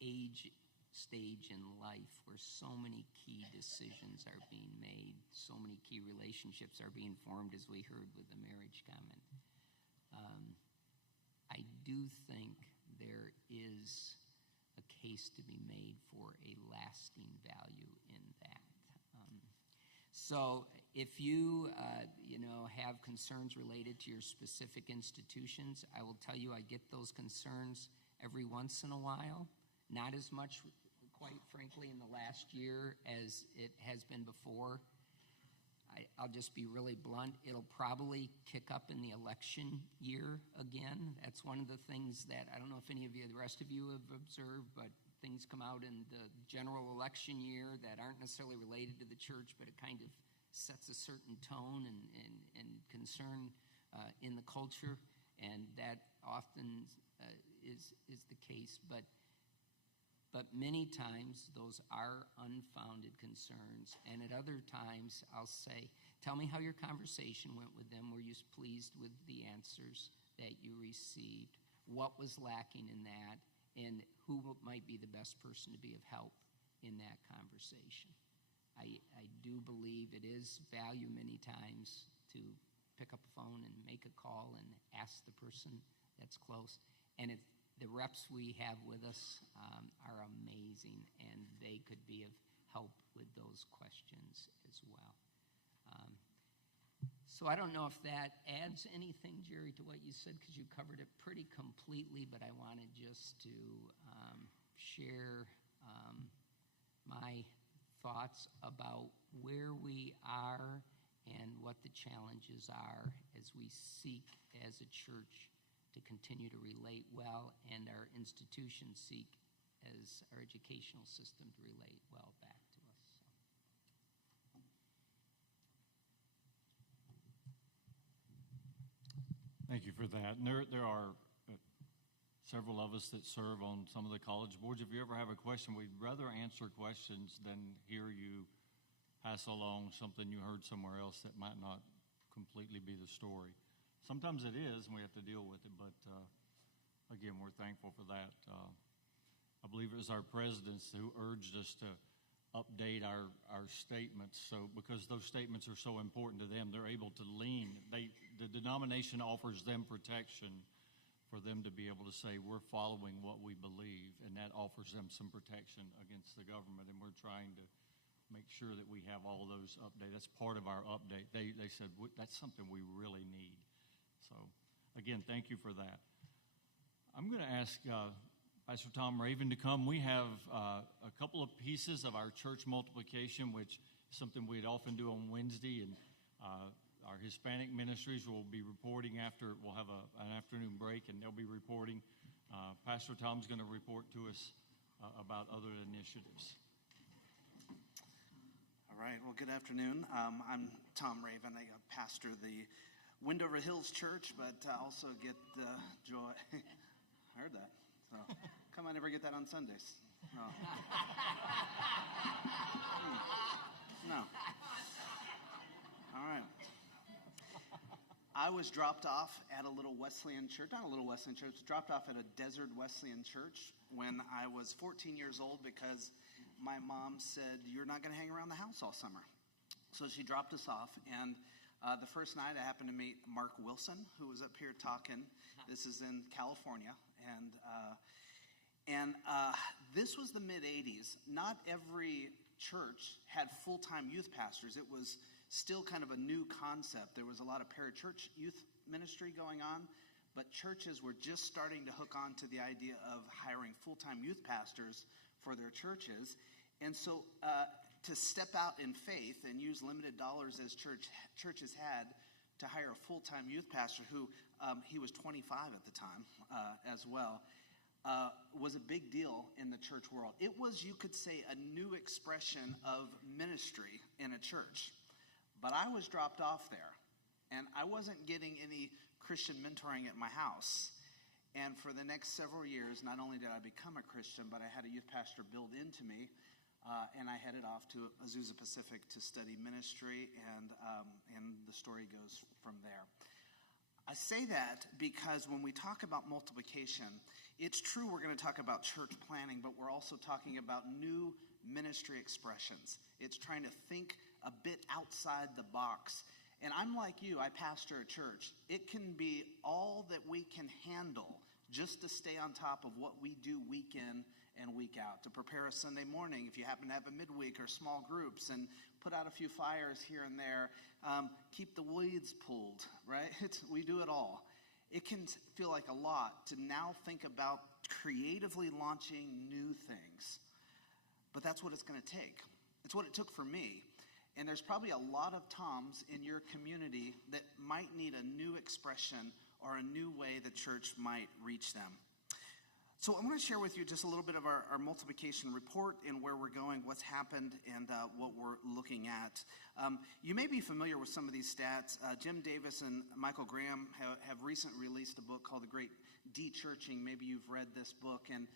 age stage in life where so many key decisions are being made, so many key relationships are being formed, as we heard with the marriage comment, I do think there is a case to be made for a lasting value in that. So if you, have concerns related to your specific institutions, I will tell you I get those concerns every once in a while. Not as much, quite frankly, in the last year as it has been before. I'll just be really blunt. It'll probably kick up in the election year again. That's one of the things that, I don't know if any of you, the rest of you have observed, but things come out in the general election year that aren't necessarily related to the church, but it kind of sets a certain tone and concern in the culture, and that often is the case. But many times those are unfounded concerns, and at other times I'll say, tell me how your conversation went with them. Were you pleased with the answers that you received? What was lacking in that? And who might be the best person to be of help in that conversation? I do believe it is value many times to pick up a phone and make a call and ask the person that's close. And if the reps we have with us are amazing, and they could be of help with those questions as well. So I don't know if that adds anything, Jerry, to what you said, because you covered it pretty completely, but I wanted just to share my thoughts about where we are and what the challenges are as we seek as a church to continue to relate well, and our institutions seek as our educational system to relate well back to us. Thank you for that. And there are several of us that serve on some of the college boards. If you ever have a question, we'd rather answer questions than hear you pass along something you heard somewhere else that might not completely be the story. Sometimes it is, and we have to deal with it, but again, we're thankful for that. I believe it was our presidents who urged us to update our statements, so because those statements are so important to them, they're able to lean. The denomination offers them protection for them to be able to say, we're following what we believe, and that offers them some protection against the government, and we're trying to make sure that we have all those updates. That's part of our update. They said, that's something we really need. So, again, thank you for that. I'm going to ask Pastor Tom Raven to come. We have a couple of pieces of our church multiplication, which is something we'd often do on Wednesday, and our Hispanic ministries will be reporting after. We'll have an afternoon break, and they'll be reporting. Pastor Tom's going to report to us about other initiatives. All right. Well, good afternoon. I'm Tom Raven. I pastor the Wendover Hills Church, but also get the joy. I heard that. So, come on, never get that on Sundays. No. No. All right. I was dropped off at a little Wesleyan church, not a little Wesleyan church, dropped off at a Desert Wesleyan church when I was 14 years old because my mom said, you're not going to hang around the house all summer. So she dropped us off, and the first night I happened to meet Mark Wilson, who was up here talking. This is in California, and this was the mid-'80s. Not every church had full-time youth pastors. It was still kind of a new concept. There was a lot of parachurch youth ministry going on, but churches were just starting to hook on to the idea of hiring full-time youth pastors for their churches. And so to step out in faith and use limited dollars as churches had to hire a full-time youth pastor who, he was 25 at the time as well, was a big deal in the church world. It was, you could say, a new expression of ministry in a church. But I was dropped off there, and I wasn't getting any Christian mentoring at my house. And for the next several years, not only did I become a Christian, but I had a youth pastor build into me, and I headed off to Azusa Pacific to study ministry, and the story goes from there. I say that because when we talk about multiplication, it's true we're going to talk about church planning, but we're also talking about new ministry expressions. It's trying to think a bit outside the box. And I'm like you, I pastor a church. It can be all that we can handle just to stay on top of what we do week in and week out, to prepare a Sunday morning if you happen to have a midweek or small groups, and put out a few fires here and there, keep the weeds pulled, right? We do it all. It can feel like a lot to now think about creatively launching new things. But that's what it's going to take. It's what it took for me. And there's probably a lot of Toms in your community that might need a new expression or a new way the church might reach them. So I'm going to share with you just a little bit of our multiplication report and where we're going, what's happened, and what we're looking at. You may be familiar with some of these stats. Jim Davis and Michael Graham have recently released a book called The Great De-Churching. Maybe you've read this book, and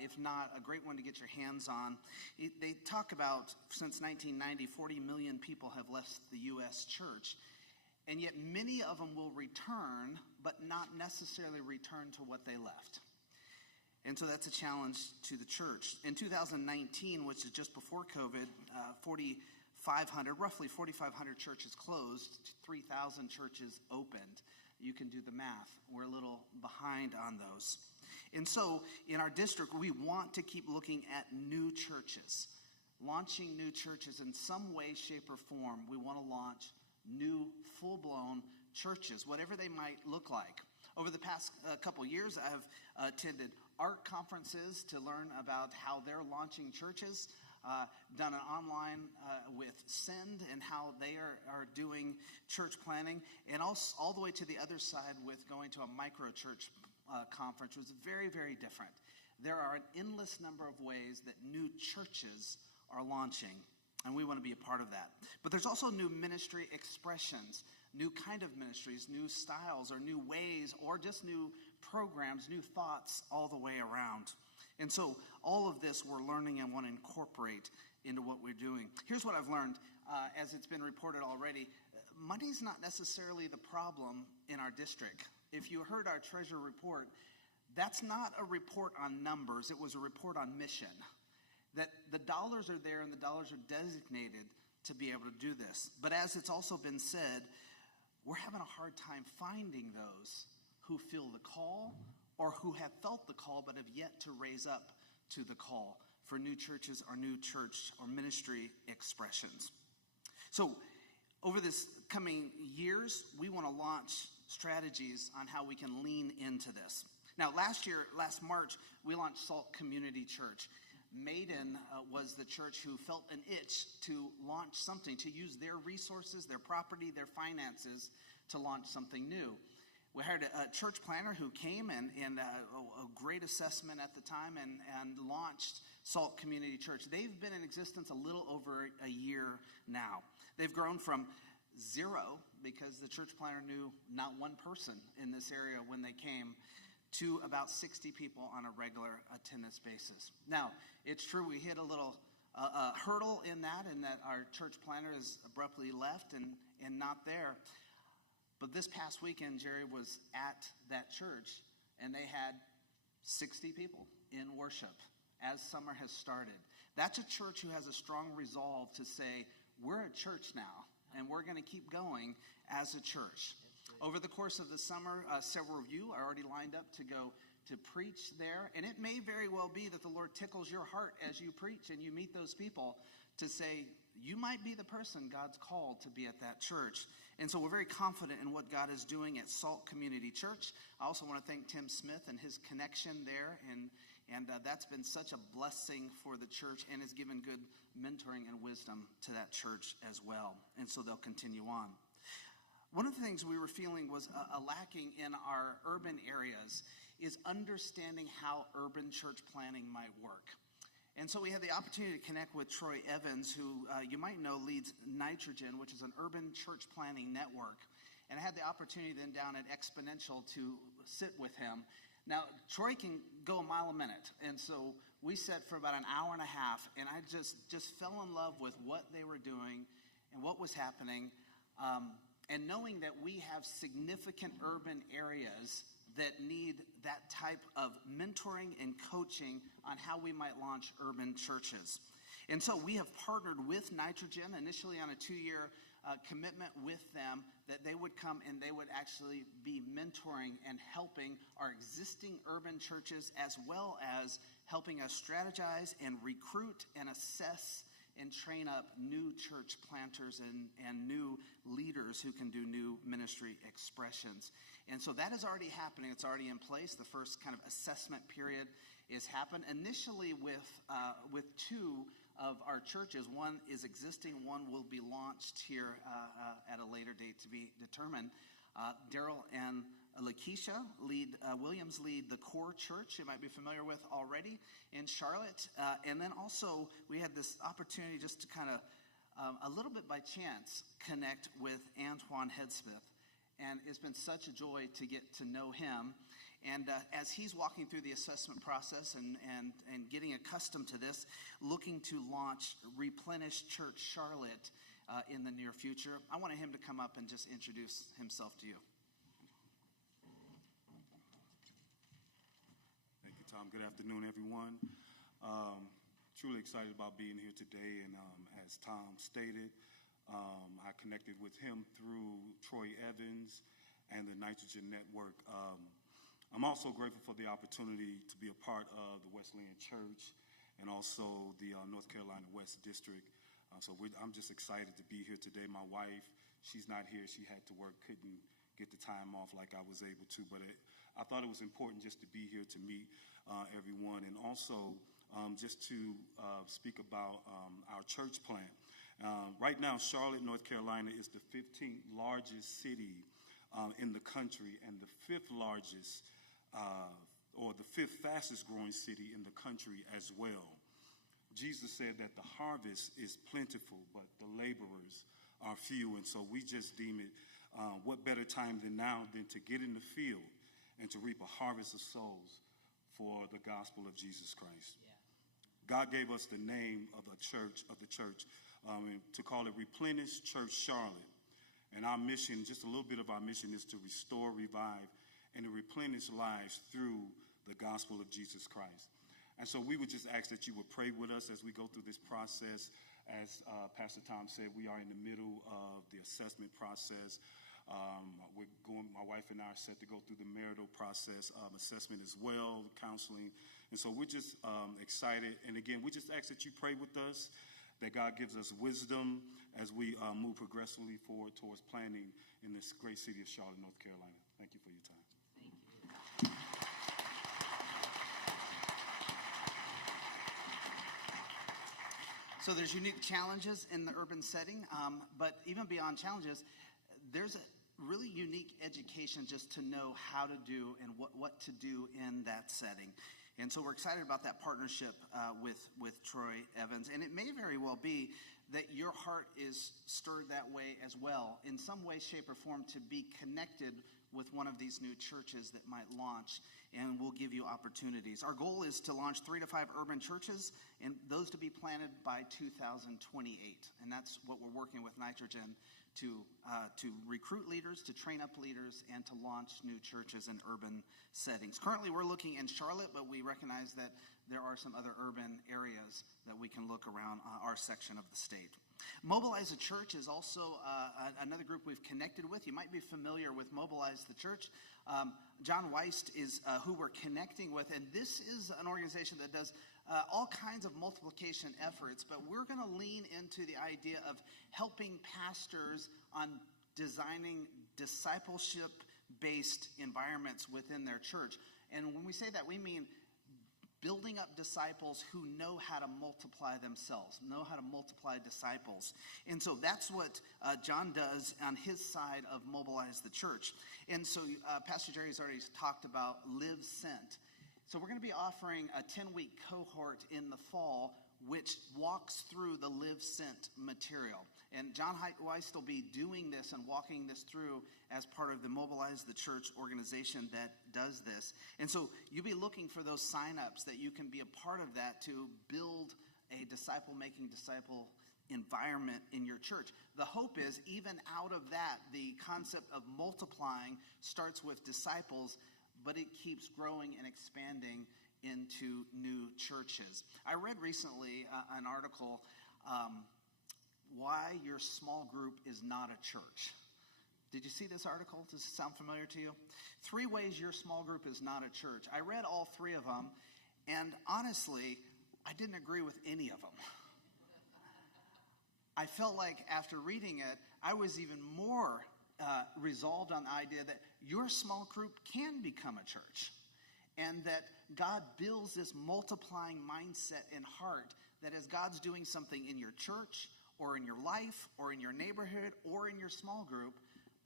if not, a great one to get your hands on. They talk about, since 1990, 40 million people have left the U.S. church, and yet many of them will return, but not necessarily return to what they left. And so that's a challenge to the church. In 2019, which is just before COVID, roughly 4,500 churches closed, 3,000 churches opened. You can do the math. We're a little behind on those. And so in our district, we want to keep looking at new churches, launching new churches in some way, shape, or form. We want to launch new, full-blown churches, whatever they might look like. Over the past couple years, I have attended art conferences to learn about how they're launching churches, done an online with Send and how they are doing church planning, and also all the way to the other side with going to a micro-church conference, which was very, very different. There are an endless number of ways that new churches are launching, and we want to be a part of that. But there's also new ministry expressions, new kind of ministries, new styles, or new ways, or just new programs, new thoughts all the way around. And so all of this we're learning and want to incorporate into what we're doing. Here's what I've learned, as it's been reported already. Money's not necessarily the problem in our district. If you heard our treasurer report, that's not a report on numbers. It was a report on mission. That the dollars are there and the dollars are designated to be able to do this. But as it's also been said, we're having a hard time finding those who feel the call or who have felt the call but have yet to raise up to the call for new churches or new church or ministry expressions. So over this coming years, we want to launch strategies on how we can lean into this. Now, last March, we launched Salt Community Church. Maiden was the church who felt an itch to launch something, to use their resources, their property, their finances to launch something new. We hired a church planner who came and a great assessment at the time and launched Salt Community Church. They've been in existence a little over a year now. They've grown from 0, because the church planner knew not one person in this area when they came, to about 60 people on a regular attendance basis. Now, it's true we hit a little hurdle in that our church planner is abruptly left and not there. But this past weekend, Jerry was at that church, and they had 60 people in worship as summer has started. That's a church who has a strong resolve to say, we're a church now, and we're going to keep going as a church. Over the course of the summer, several of you are already lined up to go to preach there, and it may very well be that the Lord tickles your heart as you preach and you meet those people to say, you might be the person God's called to be at that church. And so we're very confident in what God is doing at Salt Community Church. I also want to thank Tim Smith and his connection there, and that's been such a blessing for the church and has given good mentoring and wisdom to that church as well. And so they'll continue on. One of the things we were feeling was a lacking in our urban areas is understanding how urban church planning might work. And so we had the opportunity to connect with Troy Evans, who you might know leads Nitrogen, which is an urban church planning network. And I had the opportunity then down at Exponential to sit with him. Now, Troy can go a mile a minute. And so we sat for about an hour and a half, and I just fell in love with what they were doing and what was happening. And knowing that we have significant urban areas that need that type of mentoring and coaching on how we might launch urban churches. And so we have partnered with Nitrogen initially on a 2-year commitment with them that they would come and they would actually be mentoring and helping our existing urban churches, as well as helping us strategize and recruit and assess and train up new church planters and new leaders who can do new ministry expressions. And so that is already happening. It's already in place. The first kind of assessment period is happened initially with 2 of our churches. One is existing, one will be launched here at a later date to be determined. Daryl and Lakeisha Williams lead the Core Church, you might be familiar with already, in Charlotte. And then also we had this opportunity just to kind of, a little bit by chance, connect with Antoine Headsmith. And it's been such a joy to get to know him. And as he's walking through the assessment process and getting accustomed to this, looking to launch Replenish Church Charlotte in the near future, I wanted him to come up and just introduce himself to you. Thank you, Tom. Good afternoon, everyone. Truly excited about being here today. And as Tom stated, I connected with him through Troy Evans and the Nitrogen Network. I'm also grateful for the opportunity to be a part of the Wesleyan Church and also the North Carolina West District. I'm just excited to be here today. My wife, she's not here. She had to work, couldn't get the time off like I was able to. But I thought it was important just to be here to meet everyone, and also just to speak about our church plant. Right now, Charlotte, North Carolina is the 15th largest city in the country and the 5th largest or the 5th fastest growing city in the country as well. Jesus said that the harvest is plentiful, but the laborers are few. And so we just deem it what better time than now than to get in the field and to reap a harvest of souls for the gospel of Jesus Christ. Yeah. God gave us the name of the church, to call it Replenish Church Charlotte. And our mission, just a little bit of our mission, is to restore, revive, and to replenish lives through the gospel of Jesus Christ. And so we would just ask that you would pray with us as we go through this process. As Pastor Tom said, we are in the middle of the assessment process. My wife and I are set to go through the marital process assessment as well, counseling. And so we're just excited. And again, we just ask that you pray with us, that God gives us wisdom as we move progressively forward towards planning in this great city of Charlotte, North Carolina. Thank you for your time. So there's unique challenges in the urban setting, but even beyond challenges, there's a really unique education just to know how to do and what to do in that setting. And so we're excited about that partnership with Troy Evans. And it may very well be that your heart is stirred that way as well, in some way, shape, or form, to be connected with one of these new churches that might launch, and we'll give you opportunities. Our goal is to launch 3 to 5 urban churches, and those to be planted by 2028. And that's what we're working with Nitrogen to recruit leaders, to train up leaders, and to launch new churches in urban settings. Currently, we're looking in Charlotte, but we recognize that there are some other urban areas that we can look around our section of the state. Mobilize the Church is also another group we've connected with. You might be familiar with Mobilize the Church. John Weist is who we're connecting with, and this is an organization that does all kinds of multiplication efforts, but we're going to lean into the idea of helping pastors on designing discipleship-based environments within their church. And when we say that, we mean building up disciples who know how to multiply themselves, know how to multiply disciples. And so that's what John does on his side of Mobilize the Church. And so Pastor Jerry has already talked about Live Sent. So we're going to be offering a 10-week cohort in the fall, which walks through the Live Sent material. And John Weist will be doing this and walking this through as part of the Mobilize the Church organization that does this. And so you'll be looking for those sign-ups that you can be a part of that to build a disciple-making disciple environment in your church. The hope is, even out of that, the concept of multiplying starts with disciples, but it keeps growing and expanding into new churches. I read recently an article, Why Your Small Group is Not a Church. Did you see this article? Does it sound familiar to you? 3 ways your small group is not a church. I read all 3 of them, and honestly, I didn't agree with any of them. I felt like after reading it, I was even more resolved on the idea that your small group can become a church, and that God builds this multiplying mindset and heart that as God's doing something in your church or in your life or in your neighborhood or in your small group,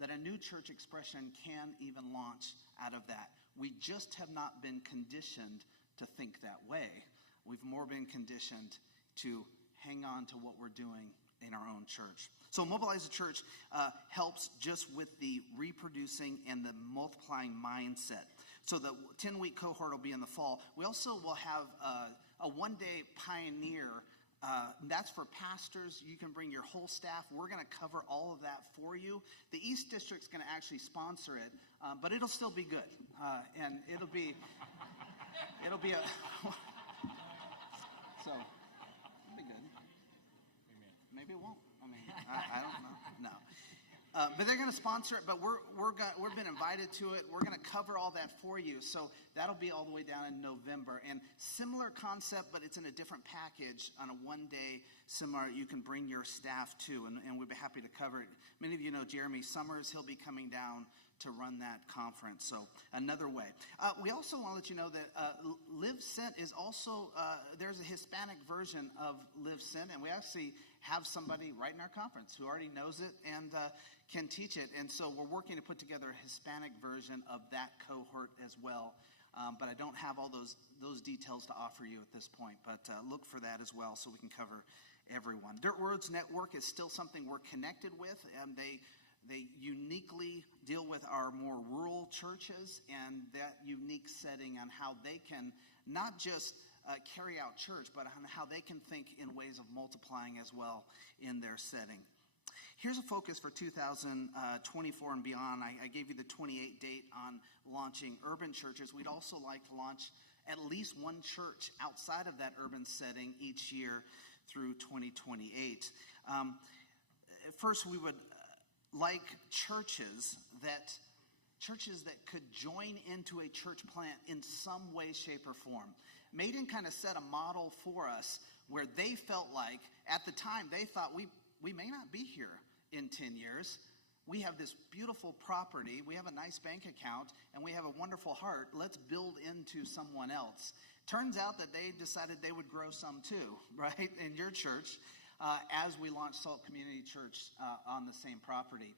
that a new church expression can even launch out of that. We just have not been conditioned to think that way. We've more been conditioned to hang on to what we're doing in our own church. So Mobilize the Church helps just with the reproducing and the multiplying mindset. So the 10-week cohort will be in the fall. We also will have a one-day pioneer. That's for pastors. You can bring your whole staff. We're going to cover all of that for you. The East District's going to actually sponsor it, but it'll still be good. And it'll be a... So, it'll be good. Maybe it won't. I mean, I don't know. No. But they're going to sponsor it, but we've been invited to it. We're going to cover all that for you. So that'll be all the way down in November. And similar concept, but it's in a different package on a one-day seminar you can bring your staff to, and we'd be happy to cover it. Many of you know Jeremy Summers. He'll be coming down to run that conference. So another way. We also want to let you know that Live Sent is also, there's a Hispanic version of Live Sent, and we actually have somebody right in our conference who already knows it and can teach it. And so we're working to put together a Hispanic version of that cohort as well. But I don't have all those details to offer you at this point. But look for that as well so we can cover everyone. Dirt Words Network is still something we're connected with, and they uniquely deal with our more rural churches and that unique setting on how they can not just carry out church, but on how they can think in ways of multiplying as well in their setting. Here's a focus for 2024 and beyond. I gave you the 28 date on launching urban churches. We'd also like to launch at least one church outside of that urban setting each year through 2028. First, we would like churches that could join into a church plant in some way, shape, or form. Maiden kind of set a model for us where they felt like, at the time, they thought we may not be here in 10 years. We have this beautiful property, we have a nice bank account, and we have a wonderful heart. Let's build into someone else. Turns out that they decided they would grow some too, right, in your church, as we launched Salt Community Church on the same property.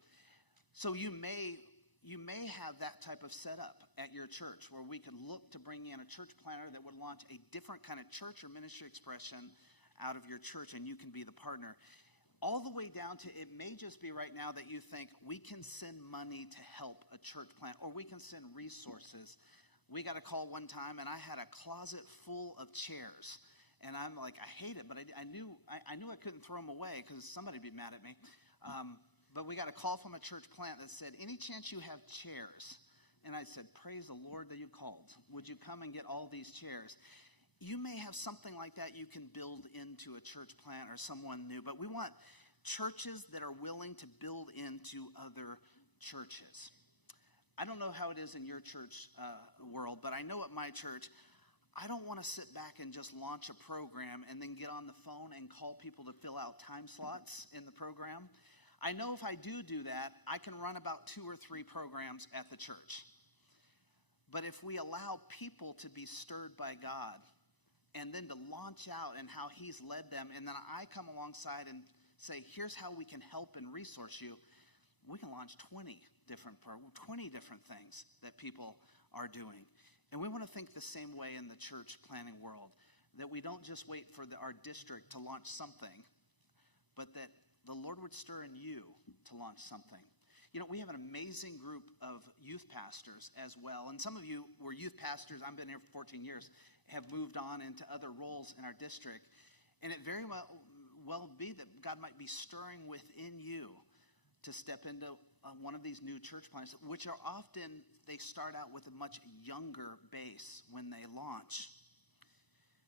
So you may have that type of setup at your church where we could look to bring in a church planner that would launch a different kind of church or ministry expression out of your church, and you can be the partner. All the way down to, it may just be right now that you think we can send money to help a church plant, or we can send resources. We got a call one time, and I had a closet full of chairs. And I'm like, I hate it, but I knew I couldn't throw them away because somebody would be mad at me. But we got a call from a church plant that said, any chance you have chairs? And I said, praise the Lord that you called. Would you come and get all these chairs? You may have something like that you can build into a church plant or someone new, but we want churches that are willing to build into other churches. I don't know how it is in your church world, but I know at my church, I don't want to sit back and just launch a program and then get on the phone and call people to fill out time slots in the program. I know if I do that, I can run about 2 or 3 programs at the church. But if we allow people to be stirred by God and then to launch out and how he's led them, and then I come alongside and say, here's how we can help and resource you, we can launch 20 different things that people are doing. And we want to think the same way in the church planning world, that we don't just wait for our district to launch something, but that the Lord would stir in you to launch something. You know, we have an amazing group of youth pastors as well. And some of you were youth pastors, I've been here for 14 years, have moved on into other roles in our district. And it very well be that God might be stirring within you to step into one of these new church plants, which are often, they start out with a much younger base when they launch.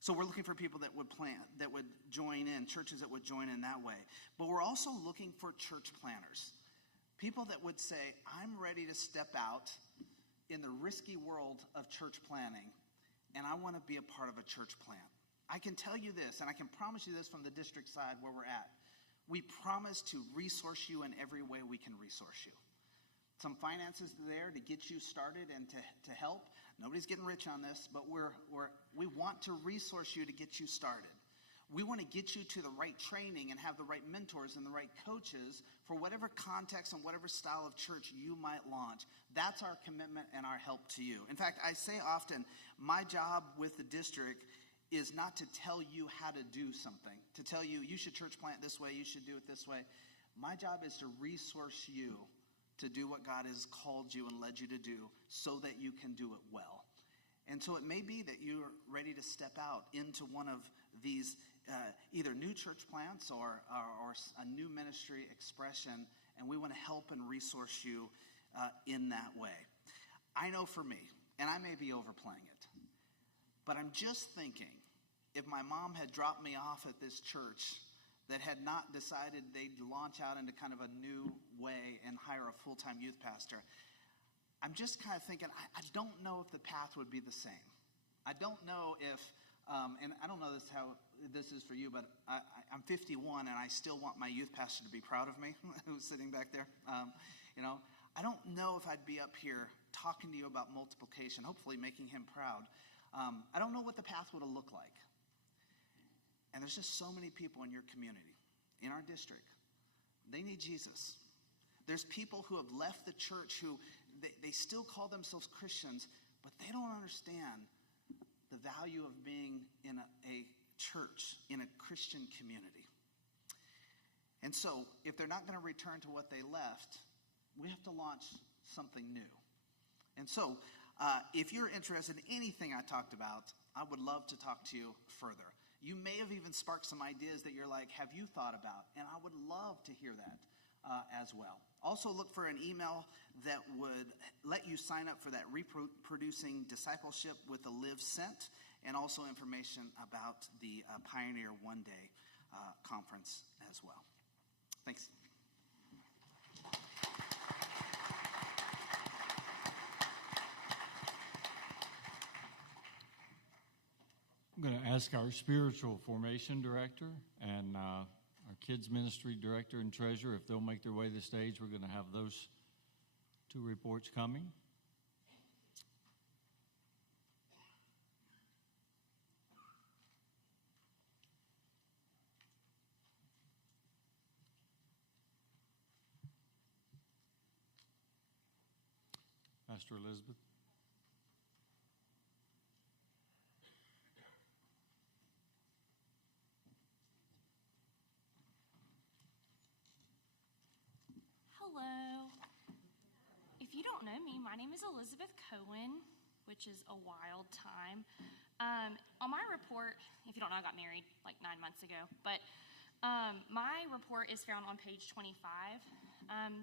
So we're looking for people that would join in, churches that would join in that way. But we're also looking for church planners, people that would say, I'm ready to step out in the risky world of church planning, and I want to be a part of a church plant. I can tell you this, and I can promise you this from the district side where we're at. We promise to resource you in every way we can resource you. Some finances there to get you started and to help. Nobody's getting rich on this, but we want to resource you to get you started. We want to get you to the right training and have the right mentors and the right coaches for whatever context and whatever style of church you might launch. That's our commitment and our help to you. In fact, I say often, my job with the district is not to tell you how to do something, to tell you, you should church plant this way, you should do it this way. My job is to resource you to do what God has called you and led you to do so that you can do it well. And so it may be that you're ready to step out into one of these either new church plants or a new ministry expression, and we want to help and resource you in that way. I know for me, and I may be overplaying it, but I'm just thinking, if my mom had dropped me off at this church that had not decided they'd launch out into kind of a new way and hire a full-time youth pastor, I'm just kind of thinking, I don't know if the path would be the same. I don't know if, and I don't know how this is for you, but I'm 51 and I still want my youth pastor to be proud of me, who's sitting back there. I don't know if I'd be up here talking to you about multiplication, hopefully making him proud. I don't know what the path would have looked like. And there's just so many people in your community, in our district. They need Jesus. There's people who have left the church who they still call themselves Christians, but they don't understand the value of being in a church, in a Christian community. And so, if they're not going to return to what they left, we have to launch something new. And so, if you're interested in anything I talked about, I would love to talk to you further. You may have even sparked some ideas that you're like, have you thought about? And I would love to hear that as well. Also look for an email that would let you sign up for that Reproducing Discipleship with the Live Sent, and also information about the Pioneer One Day conference as well. Thanks. going to ask our spiritual formation director and our kids ministry director and treasurer, if they'll make their way to the stage. We're going to have those two reports coming. Pastor Elizabeth. Hello. If you don't know me, my name is Elizabeth Cohen, which is a wild time. On my report, if you don't know, I got married like 9 months ago, but my report is found on page 25.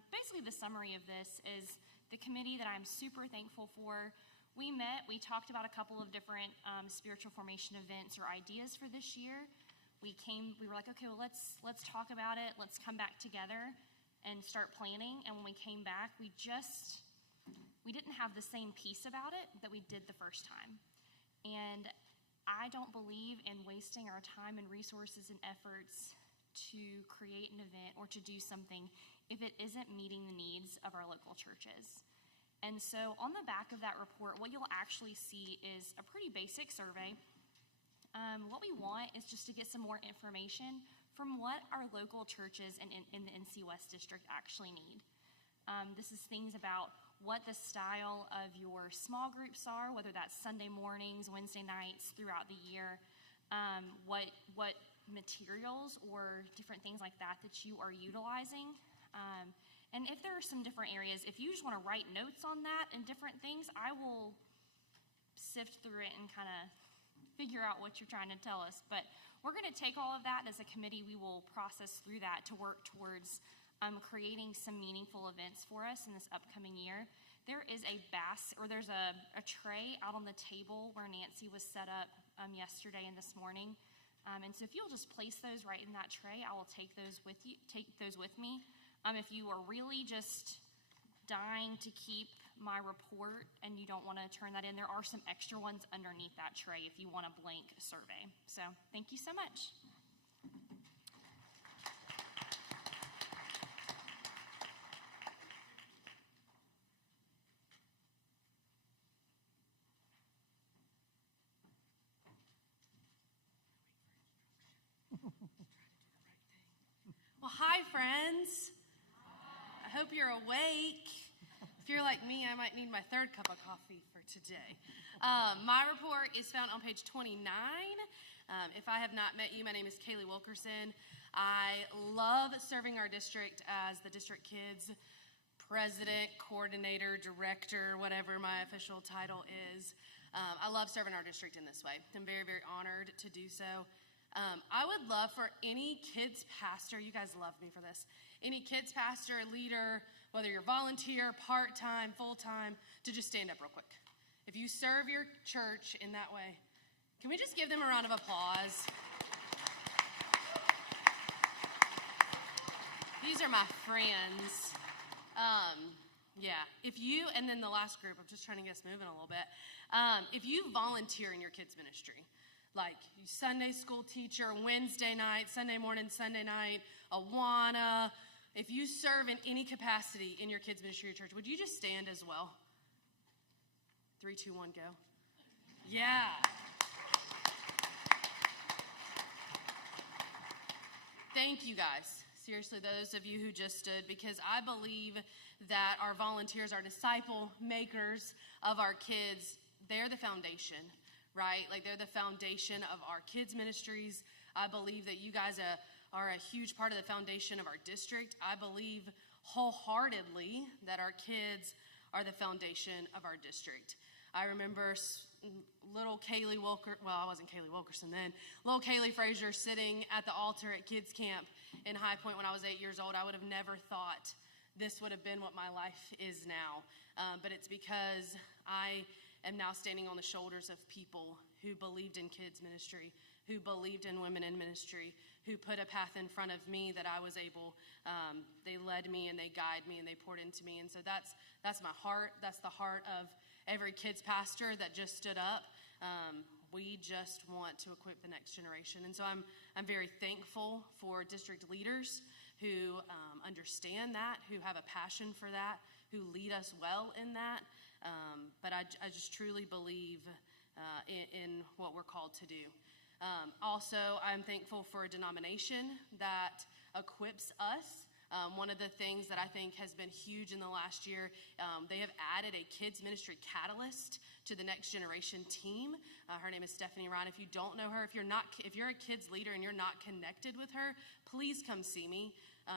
Basically, the summary of this is the committee that I'm super thankful for. We met, we talked about a couple of different spiritual formation events or ideas for this year. We were like, okay, well, let's talk about it. Let's come back together and start planning. And when we came back, we didn't have the same peace about it that we did the first time. And I don't believe in wasting our time and resources and efforts to create an event or to do something if it isn't meeting the needs of our local churches. And so on the back of that report, what you'll actually see is a pretty basic survey. What we want is just to get some more information from what our local churches in the NC West District actually need. This is things about what the style of your small groups are, whether that's Sunday mornings, Wednesday nights, throughout the year, what materials or different things like that you are utilizing. And if there are some different areas, if you just want to write notes on that and different things, I will sift through it and kind of figure out what you're trying to tell us. But we're going to take all of that as a committee. We will process through that to work towards creating some meaningful events for us in this upcoming year. There is there's a tray out on the table where Nancy was set up yesterday and this morning. And so if you'll just place those right in that tray, I will take those with me. If you are really just dying to keep my report and you don't want to turn that in, there are some extra ones underneath that tray if you want a blank survey. So thank you so much. Well, hi, friends. I hope you're awake. If you're like me, I might need my third cup of coffee for today. My report is found on page 29. If I have not met you, my name is Kaylee Wilkerson. I love serving our district as the district kids president, coordinator, director, whatever my official title is. I love serving our district in this way. I'm very, very honored to do so. I would love for any kids pastor, you guys love me for this, any kids pastor, leader, whether you're volunteer, part-time, full-time, to just stand up real quick. If you serve your church in that way, can we just give them a round of applause? These are my friends. If you, and then the last group, I'm just trying to get us moving a little bit. If you volunteer in your kids ministry, like Sunday school teacher, Wednesday night, Sunday morning, Sunday night, Awana. If you serve in any capacity in your kids' ministry or church, would you just stand as well? 3, 2, 1, go. Yeah. Thank you guys. Seriously, those of you who just stood, because I believe that our volunteers, our disciple makers of our kids, they're the foundation. Right? Like they're the foundation of our kids' ministries. I believe that you guys are a huge part of the foundation of our district. I believe wholeheartedly that our kids are the foundation of our district. I remember little Kaylee Wilkerson, well, I wasn't Kaylee Wilkerson then, little Kaylee Frazier sitting at the altar at kids camp in High Point when I was 8 years old. I would have never thought this would have been what my life is now. But it's because I am now standing on the shoulders of people who believed in kids ministry, who believed in women in ministry, who put a path in front of me that I was able, they led me and they guided me and they poured into me. And so that's my heart. That's the heart of every kids pastor that just stood up. We just want to equip the next generation. And so I'm very thankful for district leaders who understand that, who have a passion for that, who lead us well in that. But I just truly believe in what we're called to do. Also, I'm thankful for a denomination that equips us. One of the things that I think has been huge in the last year, they have added a kids ministry catalyst to the next generation team. Her name is Stephanie Ryan. If you don't know her, if you're a kids leader and you're not connected with her, please come see me.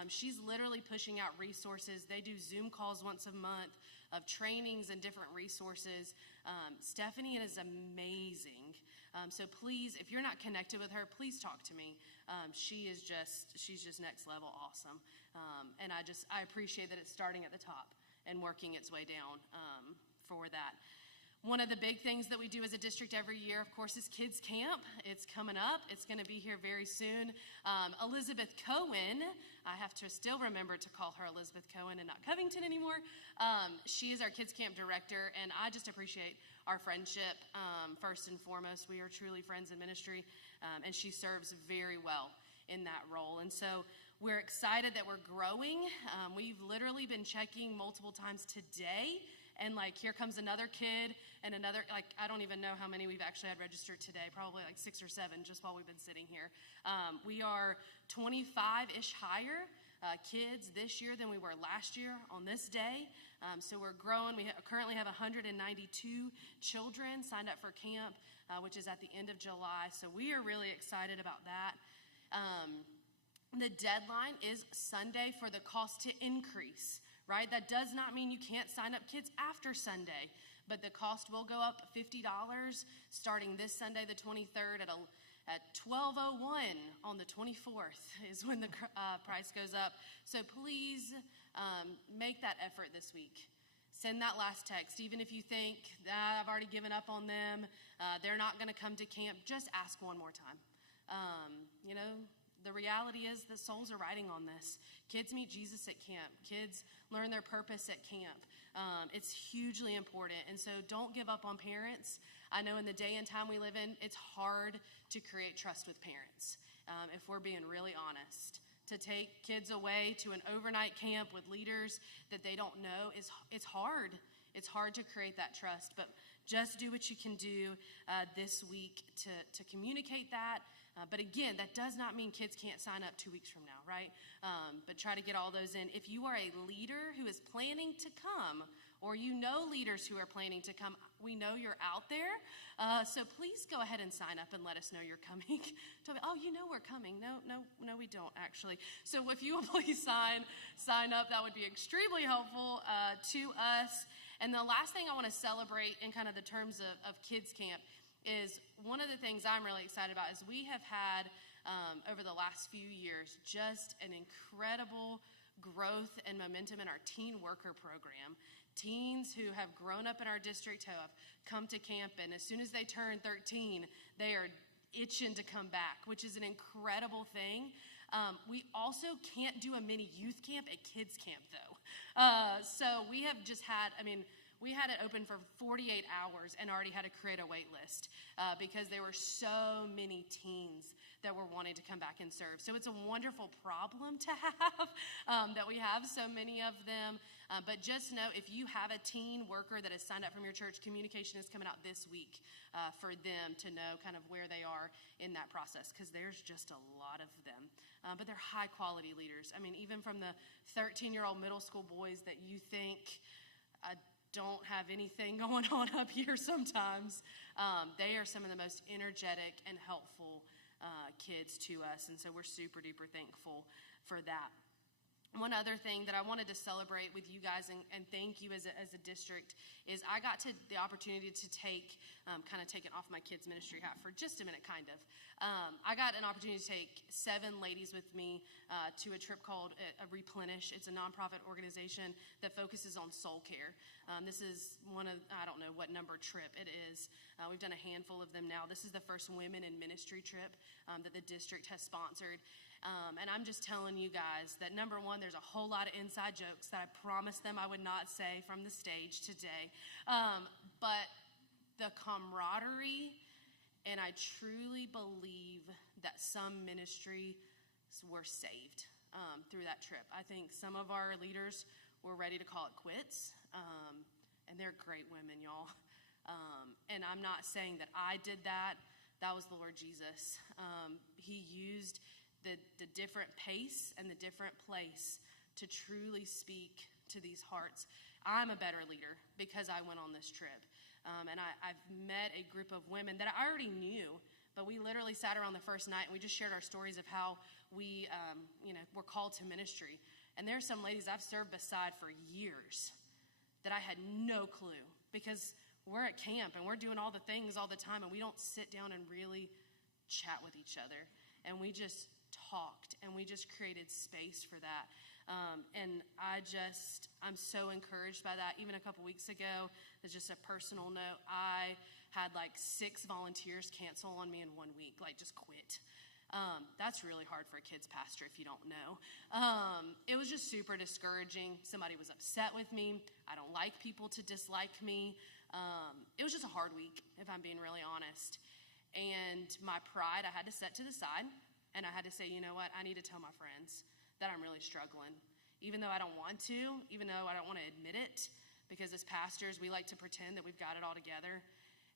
She's literally pushing out resources. They do Zoom calls once a month of trainings and different resources. Stephanie is amazing. So please, if you're not connected with her, please talk to me. She's just next level awesome. And I appreciate that it's starting at the top and working its way down for that. One of the big things that we do as a district every year, of course, is Kids Camp. It's coming up. It's going to be here very soon. Elizabeth Cohen, I have to still remember to call her Elizabeth Cohen and not Covington anymore. She is our Kids Camp director, and I just appreciate our friendship. First and foremost, we are truly friends in ministry, and she serves very well in that role. And so we're excited that we're growing. We've literally been checking multiple times today, and here comes another kid and another, I don't even know how many we've actually had registered today, probably 6 or 7 just while we've been sitting here. We are 25-ish higher kids this year than we were last year on this day. So we're growing. We currently have 192 children signed up for camp, which is at the end of July. So we are really excited about that. The deadline is Sunday for the cost to increase, right? That does not mean you can't sign up kids after Sunday, but the cost will go up $50 starting this Sunday, the 23rd, at 12:01 on the 24th is when the price goes up. So please make that effort this week. Send that last text. Even if you think that I've already given up on them, they're not going to come to camp, just ask one more time. The reality is the souls are riding on this. Kids meet Jesus at camp. Kids learn their purpose at camp. It's hugely important. And so don't give up on parents. I know in the day and time we live in, it's hard to create trust with parents, if we're being really honest. To take kids away to an overnight camp with leaders that they don't know it's hard. It's hard to create that trust. But just do what you can do this week to communicate that. But again, that does not mean kids can't sign up 2 weeks from now, right? But try to get all those in. If you are a leader who is planning to come, or you know leaders who are planning to come, we know you're out there. So please go ahead and sign up and let us know you're coming. We're coming. No, we don't actually. So if you will please sign up, that would be extremely helpful to us. And the last thing I want to celebrate in kind of the terms of Kids Camp is one of the things I'm really excited about is we have had, over the last few years, just an incredible growth and momentum in our teen worker program. Teens who have grown up in our district, who have come to camp, and as soon as they turn 13, they are itching to come back, which is an incredible thing. We also can't do a mini youth camp at kids camp, though. So we have just had, we had it open for 48 hours and already had to create a wait list because there were so many teens that were wanting to come back and serve. So it's a wonderful problem to have that we have so many of them. But just know if you have a teen worker that has signed up from your church, communication is coming out this week for them to know kind of where they are in that process because there's just a lot of them. But they're high quality leaders. Even from the 13-year-old middle school boys that you think don't have anything going on up here sometimes. They are some of the most energetic and helpful kids to us, and so we're super duper thankful for that. One other thing that I wanted to celebrate with you guys and thank you as a district is I got the opportunity to take it off my kids ministry hat for just a minute, kind of. I got an opportunity to take 7 ladies with me to a trip called Replenish. It's a nonprofit organization that focuses on soul care. This is one of, I don't know what number trip it is. We've done a handful of them now. This is the first women in ministry trip that the district has sponsored. And I'm just telling you guys that, number one, there's a whole lot of inside jokes that I promised them I would not say from the stage today. But the camaraderie, and I truly believe that some ministries were saved through that trip. I think some of our leaders were ready to call it quits, and they're great women, y'all. And I'm not saying that I did that. That was the Lord Jesus. He used the different pace and the different place to truly speak to these hearts. I'm a better leader because I went on this trip. And I've met a group of women that I already knew, but we literally sat around the first night and we just shared our stories of how we, were called to ministry. And there's some ladies I've served beside for years that I had no clue, because we're at camp and we're doing all the things all the time, and we don't sit down and really chat with each other. And we just talked, and we just created space for that. And I'm so encouraged by that. Even a couple weeks ago, as just a personal note, I had like 6 volunteers cancel on me in 1 week, like just quit. That's really hard for a kids pastor if you don't know. It was just super discouraging. Somebody was upset with me. I don't like people to dislike me. It was just a hard week, if I'm being really honest. And my pride, I had to set to the side, and I had to say, you know what, I need to tell my friends that I'm really struggling. Even though I don't want to, even though I don't want to admit it, because as pastors, we like to pretend that we've got it all together.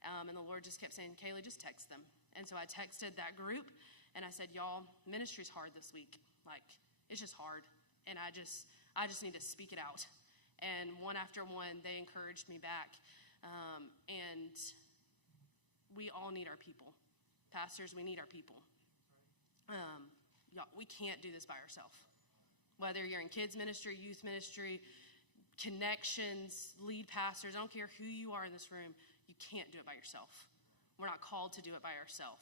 And the Lord just kept saying, Kaylee, just text them. And so I texted that group, and I said, y'all, ministry's hard this week. Like, it's just hard. And I just need to speak it out. And one after one, they encouraged me back. And we all need our people. Pastors, we need our people. Y'all, we can't do this by ourselves. Whether you're in kids ministry, youth ministry, connections, lead pastors, I don't care who you are in this room, you can't do it by yourself. We're not called to do it by ourselves.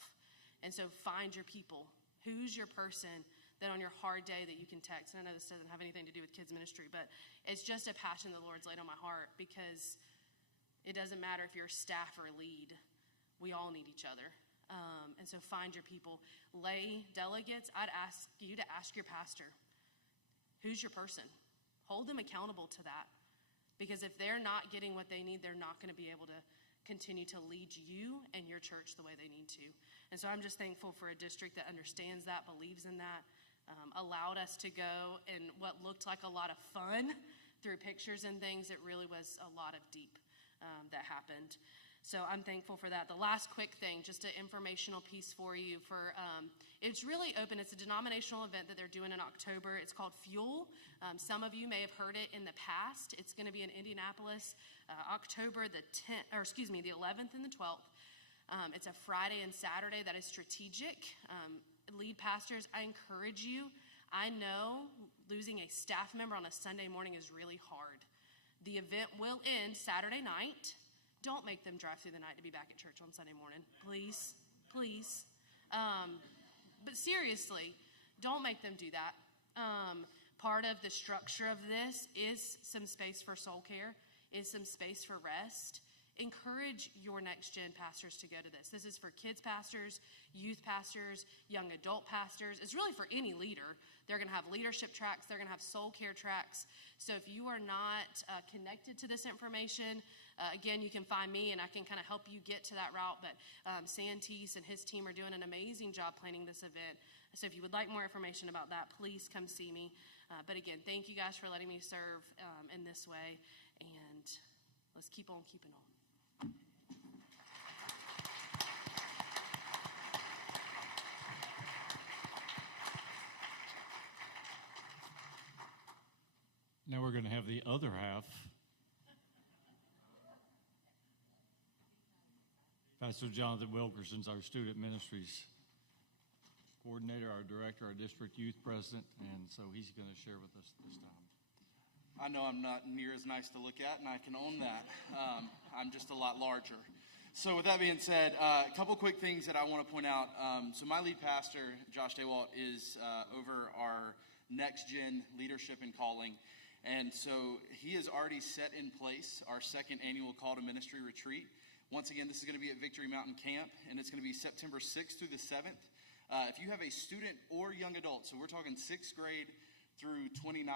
And so find your people. Who's your person that on your hard day that you can text? And I know this doesn't have anything to do with kids ministry, but it's just a passion the Lord's laid on my heart, because it doesn't matter if you're staff or lead. We all need each other. And so find your people. Lay delegates, I'd ask you to ask your pastor, who's your person? Hold them accountable to that. Because if they're not getting what they need, they're not going to be able to continue to lead you and your church the way they need to. And so I'm just thankful for a district that understands that, believes in that, allowed us to go in what looked like a lot of fun through pictures and things. It really was a lot of deep that happened. So I'm thankful for that. The last quick thing, just an informational piece for you. It's really open. It's a denominational event that they're doing in October. It's called Fuel. Some of you may have heard it in the past. It's going to be in Indianapolis, October the 11th and the 12th. It's a Friday and Saturday that is strategic. Lead pastors, I encourage you. I know losing a staff member on a Sunday morning is really hard. The event will end Saturday night. Don't make them drive through the night to be back at church on Sunday morning. Please, please. But seriously, don't make them do that. Part of the structure of this is some space for soul care, is some space for rest. Encourage your next-gen pastors to go to this. This is for kids pastors, youth pastors, young adult pastors. It's really for any leader. They're going to have leadership tracks. They're going to have soul care tracks. So if you are not connected to this information, again, you can find me, and I can kind of help you get to that route. But Santis and his team are doing an amazing job planning this event. So if you would like more information about that, please come see me. But again, thank you guys for letting me serve in this way. And let's keep on keeping on. Now we're going to have the other half. Pastor Jonathan Wilkerson's our student ministries coordinator, our director, our district youth president, and so he's going to share with us this time. I know I'm not near as nice to look at, and I can own that. I'm just a lot larger. So with that being said, a couple quick things that I want to point out. So my lead pastor, Josh Daywalt, is over our next-gen leadership and calling. And so he has already set in place our second annual Call to Ministry retreat. Once again, this is going to be at Victory Mountain Camp, and it's going to be September 6th through the 7th. If you have a student or young adult, so we're talking 6th grade through 29,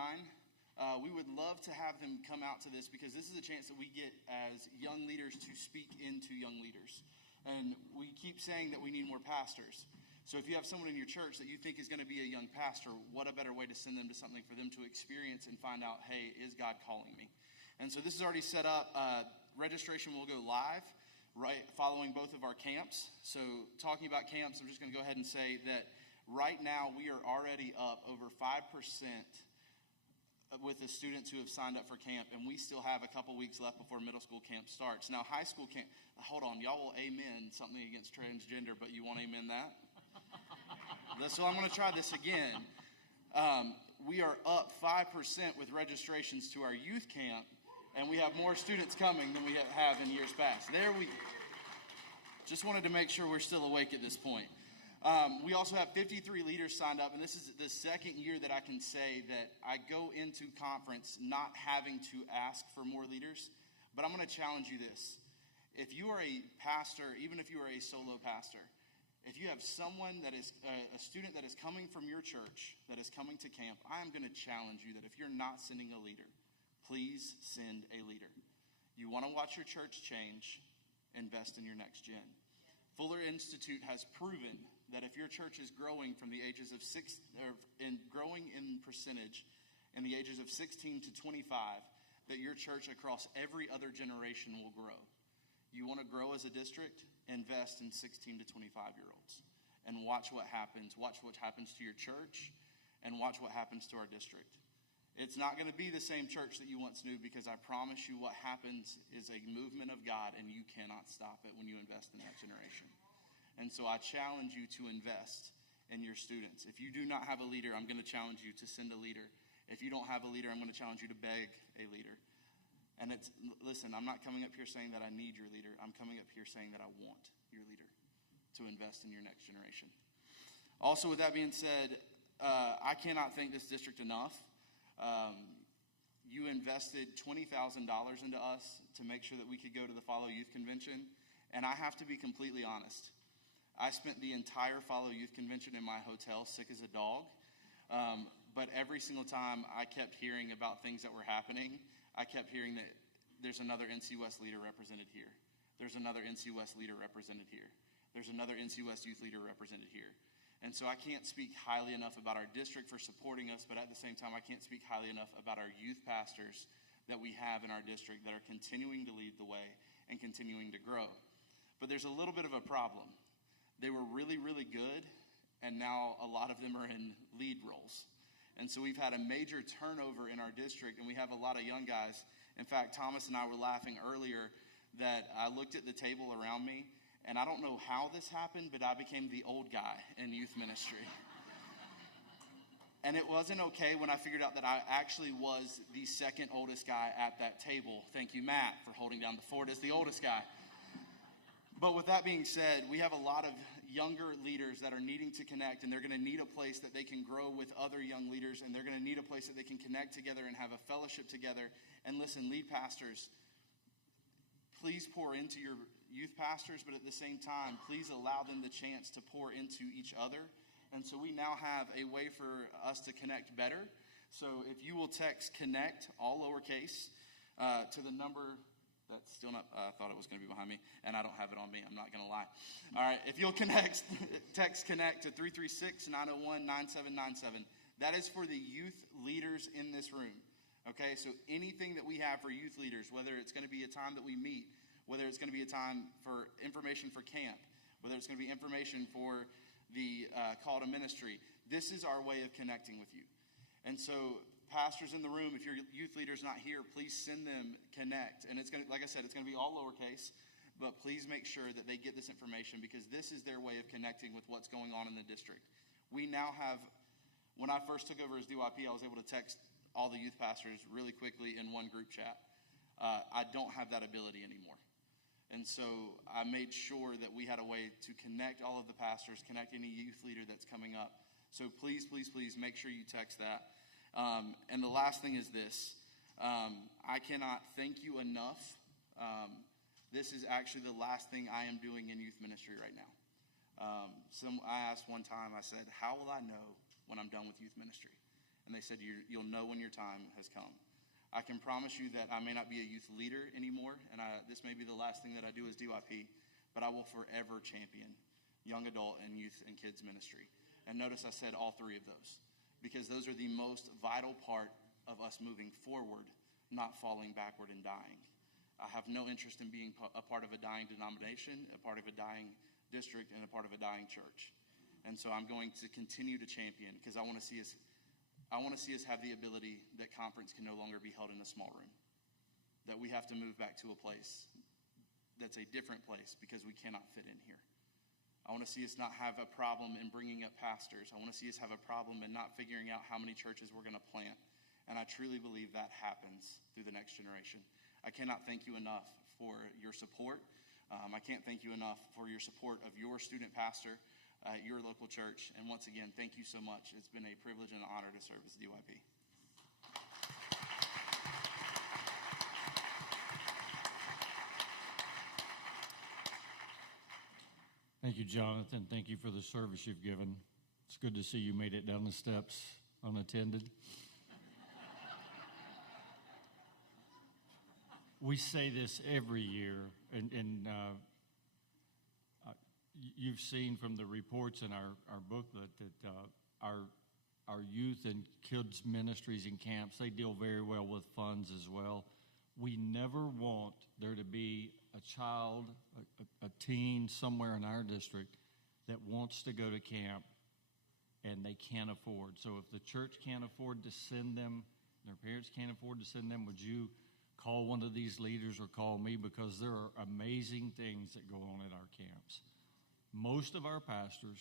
we would love to have them come out to this because this is a chance that we get as young leaders to speak into young leaders. And we keep saying that we need more pastors. So if you have someone in your church that you think is going to be a young pastor, what a better way to send them to something for them to experience and find out, hey, is God calling me? And so this is already set up. Registration will go live right following both of our camps. So talking about camps, I'm just going to go ahead and say that right now we are already up over 5% with the students who have signed up for camp, and we still have a couple weeks left before middle school camp starts. Now, high school camp, hold on, y'all will amen something against transgender, but you won't amen that? So I'm going to try this again. We are up 5% with registrations to our youth camp, and we have more students coming than we have in years past. There we just wanted to make sure we're still awake at this point. We also have 53 leaders signed up, and this is the second year that I can say that I go into conference not having to ask for more leaders. But I'm going to challenge you this. If you are a pastor, even if you are a solo pastor, if you have someone that is a student that is coming from your church that is coming to camp, I am going to challenge you that if you're not sending a leader, please send a leader. You want to watch your church change, invest in your next gen. Fuller Institute has proven that if your church is growing from the ages of growing in percentage in the ages of 16 to 25, that your church across every other generation will grow. You want to grow as a district? Invest in 16 to 25-year-olds and watch what happens. Watch what happens to your church and watch what happens to our district. It's not going to be the same church that you once knew because I promise you what happens is a movement of God and you cannot stop it when you invest in that generation. And so I challenge you to invest in your students. If you do not have a leader, I'm going to challenge you to send a leader. If you don't have a leader, I'm going to challenge you to beg a leader. And listen, I'm not coming up here saying that I need your leader. I'm coming up here saying that I want your leader to invest in your next generation. Also, with that being said, I cannot thank this district enough. You invested $20,000 into us to make sure that we could go to the Follow Youth Convention. And I have to be completely honest. I spent the entire Follow Youth Convention in my hotel sick as a dog. But every single time I kept hearing about things that were happening, I kept hearing that there's another NC West leader represented here. There's another NC West leader represented here. There's another NC West youth leader represented here. And so I can't speak highly enough about our district for supporting us, but at the same time, I can't speak highly enough about our youth pastors that we have in our district that are continuing to lead the way and continuing to grow. But there's a little bit of a problem. They were really, really good, and now a lot of them are in lead roles. And so we've had a major turnover in our district, and we have a lot of young guys. In fact, Thomas and I were laughing earlier that I looked at the table around me, and I don't know how this happened, but I became the old guy in youth ministry. And it wasn't okay when I figured out that I actually was the second oldest guy at that table. Thank you, Matt, for holding down the fort as the oldest guy. But with that being said, we have a lot of younger leaders that are needing to connect, and they're going to need a place that they can grow with other young leaders, and they're going to need a place that they can connect together and have a fellowship together. And listen, lead pastors, please pour into your youth pastors, but at the same time, please allow them the chance to pour into each other. And so we now have a way for us to connect better. So if you will text CONNECT, all lowercase, to the number... That's still not, I thought it was going to be behind me, and I don't have it on me. I'm not going to lie. All right, if you'll text CONNECT to 336-901-9797. That is for the youth leaders in this room, okay? So anything that we have for youth leaders, whether it's going to be a time that we meet, whether it's going to be a time for information for camp, whether it's going to be information for the call to ministry, this is our way of connecting with you. And so pastors in the room, if your youth leader's not here, please send them CONNECT. And it's going to, like I said, it's going to be all lowercase, but please make sure that they get this information because this is their way of connecting with what's going on in the district. We now have, when I first took over as DYP, I was able to text all the youth pastors really quickly in one group chat. I don't have that ability anymore. And so I made sure that we had a way to connect all of the pastors, connect any youth leader that's coming up. So please, please, please make sure you text that. And the last thing is this. I cannot thank you enough. This is actually the last thing I am doing in youth ministry right now. I asked one time, I said, how will I know when I'm done with youth ministry? and they said, you'll know when your time has come. I can promise you that I may not be a youth leader anymore, and this may be the last thing that I do as DYP, but I will forever champion young adult and youth and kids ministry. And notice I said all three of those, because those are the most vital part of us moving forward, not falling backward and dying. I have no interest in being a part of a dying denomination, a part of a dying district, and a part of a dying church. And so I'm going to continue to champion, because I want to see us have the ability that conference can no longer be held in a small room, that we have to move back to a place that's a different place because we cannot fit in here. I want to see us not have a problem in bringing up pastors. I want to see us have a problem in not figuring out how many churches we're going to plant. And I truly believe that happens through the next generation. I cannot thank you enough for your support. I can't thank you enough for your support of your student pastor, your local church. And once again, thank you so much. It's been a privilege and an honor to serve as DYP. Thank you, Jonathan. Thank you for the service you've given. It's good to see you made it down the steps unattended. We say this every year, and you've seen from the reports in our booklet that our youth and kids ministries and camps, they deal very well with funds as well. We never want there to be a child, a teen somewhere in our district that wants to go to camp and they can't afford. So if the church can't afford to send them, their parents can't afford to send them, would you call one of these leaders or call me, because there are amazing things that go on at our camps. Most of our pastors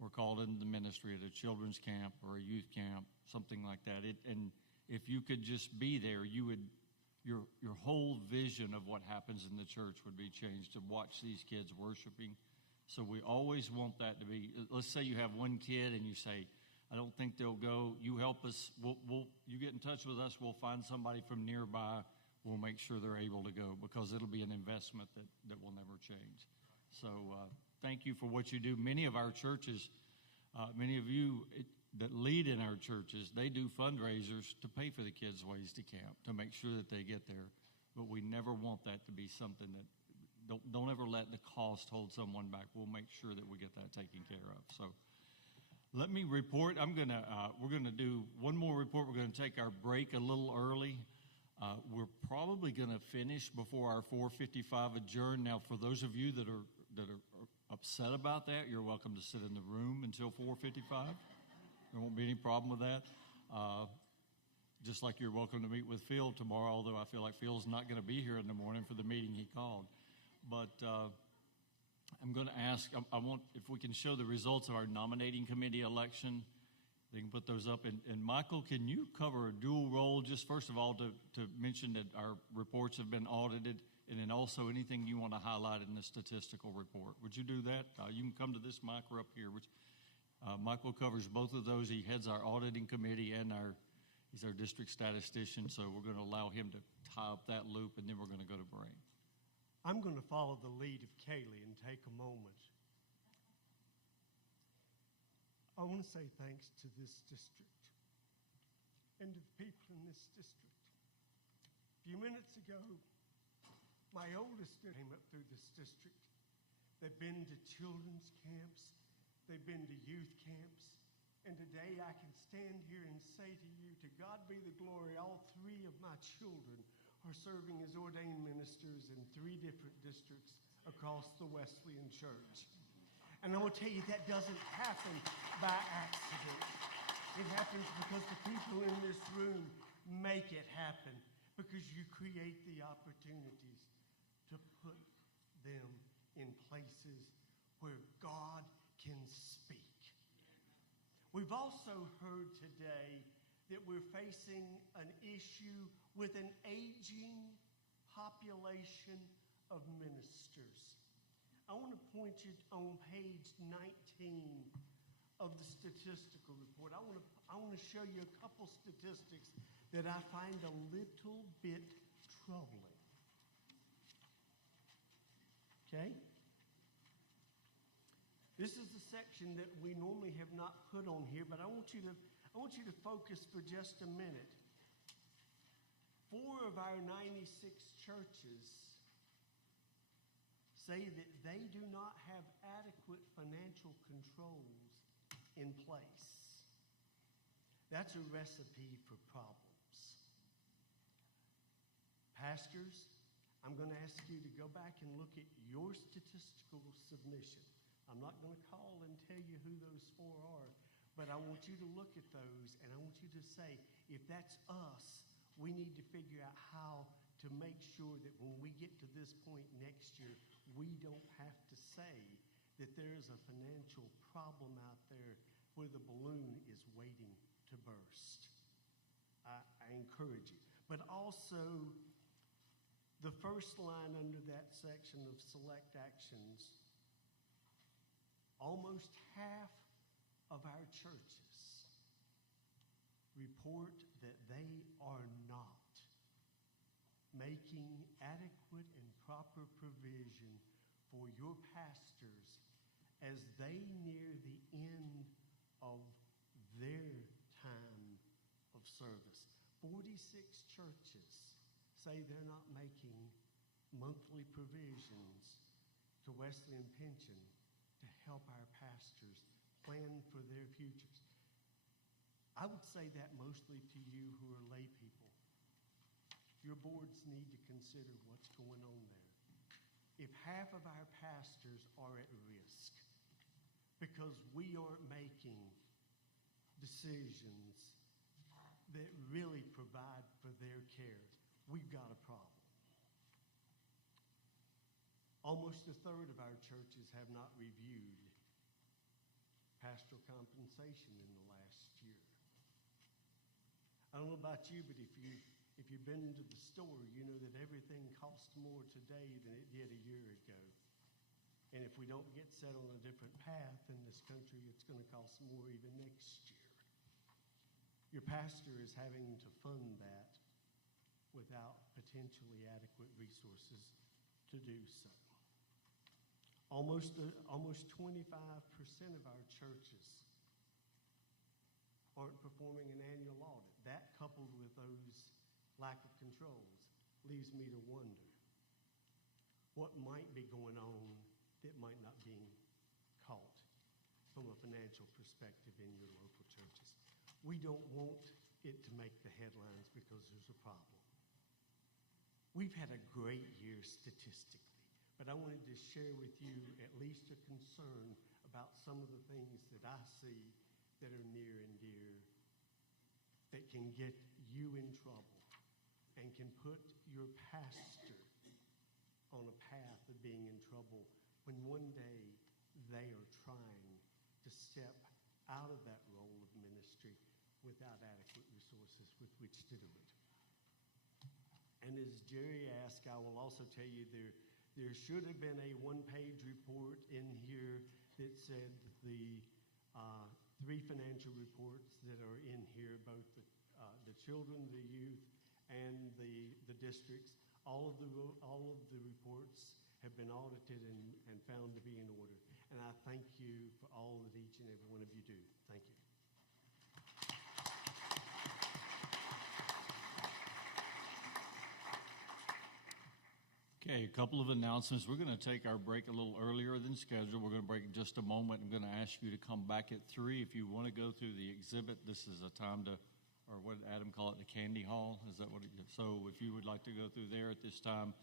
were called into the ministry at a children's camp or a youth camp, something like that. And if you could just be there, you would, your whole vision of what happens in the church would be changed, to watch these kids worshiping. So we always want that to be, let's say you have one kid and you say, I don't think they'll go. You help us. You get in touch with us. We'll find somebody from nearby. We'll make sure they're able to go, because it'll be an investment that will never change. So thank you for what you do. Many of our churches, many of you that lead in our churches, they do fundraisers to pay for the kids' ways to camp, to make sure that they get there. But we never want that to be something that, don't ever let the cost hold someone back. We'll make sure that we get that taken care of. So let me report. We're gonna do one more report. We're gonna take our break a little early. We're probably going to finish before our 4:55 adjourn. Now, for those of you that are upset about that, you're welcome to sit in the room until 4:55. There won't be any problem with that. Just like you're welcome to meet with Phil tomorrow, although I feel like Phil's not going to be here in the morning for the meeting he called. But I'm going to ask, I want, if we can show the results of our nominating committee election. They can put those up. And Michael, can you cover a dual role, just first of all to mention that our reports have been audited, and then also anything you want to highlight in the statistical report? Would you do that? You can come to this mic or up here. Michael covers both of those. He heads our auditing committee and he's our district statistician, so we're going to allow him to tie up that loop, and then we're going to go to break. I'm going to follow the lead of Kaylee and take a moment. I want to say thanks to this district and to the people in this district. A few minutes ago, my oldest came up through this district. They've been to children's camps. They've been to youth camps. And today I can stand here and say to you, to God be the glory, all three of my children are serving as ordained ministers in 3 different districts across the Wesleyan Church. And I will tell you, that doesn't happen by accident. It happens because the people in this room make it happen, because you create the opportunities to put them in places where God can speak. We've also heard today that we're facing an issue with an aging population of ministers. I want to point you on page 19 of the statistical report. I want to show you a couple statistics that I find a little bit troubling. Okay? This is the section that we normally have not put on here, but I want you I want you to focus for just a minute. 4 of our 96 churches say that they do not have adequate financial controls in place. That's a recipe for problems. Pastors, I'm going to ask you to go back and look at your statistical submission. I'm not going to call and tell you who those 4 are, but I want you to look at those and I want you to say, if that's us, we need to figure out how to make sure that when we get to this point next year, we don't have to say that there is a financial problem out there where the balloon is waiting to burst. I encourage you. But also, the first line under that section of select actions, almost half of our churches report that they are not making adequate and proper provision for your pastors as they near the end of their time of service. 46 churches say they're not making monthly provisions to Wesleyan Pension to help our pastors plan for their futures. I would say that mostly to you who are lay people. Your boards need to consider what's going on there. If half of our pastors are at risk because we aren't making decisions that really provide for their care, we've got a problem. Almost a third of our churches have not reviewed pastoral compensation in the last year. I don't know about you, but if you've been into the store, you know that everything costs more today than it did a year ago. And if we don't get set on a different path in this country, it's going to cost more even next year. Your pastor is having to fund that without potentially adequate resources to do so. Almost 25% of our churches aren't performing an annual audit. That, coupled with those lack of controls, leaves me to wonder what might be going on that might not be caught from a financial perspective in your local churches. We don't want it to make the headlines because there's a problem. We've had a great year statistically, but I wanted to share with you at least a concern about some of the things that I see that are near and dear that can get you in trouble and can put your pastor on a path of being in trouble when one day they are trying to step out of that role of ministry without adequate resources with which to do it. And as Jerry asked, I will also tell you there should have been a one-page report in here that said the 3 financial reports that are in here, both the children, the youth, and the districts. All of the reports have been audited and found to be in order. And I thank you for all that each and every one of you do. Thank you. Okay, a couple of announcements. We're going to take our break a little earlier than scheduled. We're going to break in just a moment. I'm going to ask you to come back at 3. If you want to go through the exhibit, this is a time to, or what did Adam call it, the candy hall? Is that what it is? So if you would like to go through there at this time,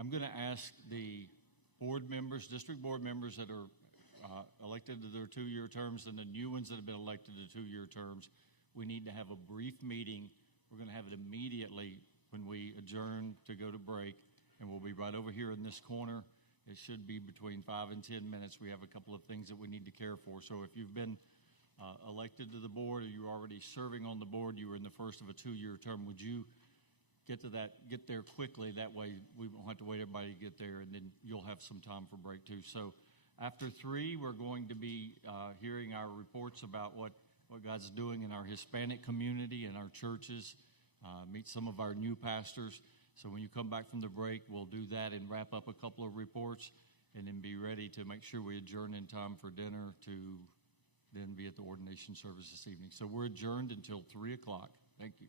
I'm going to ask the board members, district board members that are elected to their 2-year terms and the new ones that have been elected to 2-year terms, we need to have a brief meeting. We're going to have it immediately when we adjourn to go to break. And we'll be right over here in this corner. It should be between 5 and 10 minutes. We have a couple of things that we need to care for. So if you've been elected to the board or you're already serving on the board, you were in the first of a 2-year term, would you get there quickly? That way we won't have to wait everybody to get there, and then you'll have some time for break too. So after 3, we're going to be hearing our reports about what God's doing in our Hispanic community and our churches, meet some of our new pastors. So when you come back from the break, we'll do that and wrap up a couple of reports and then be ready to make sure we adjourn in time for dinner to then be at the ordination service this evening. So we're adjourned until 3 o'clock. Thank you.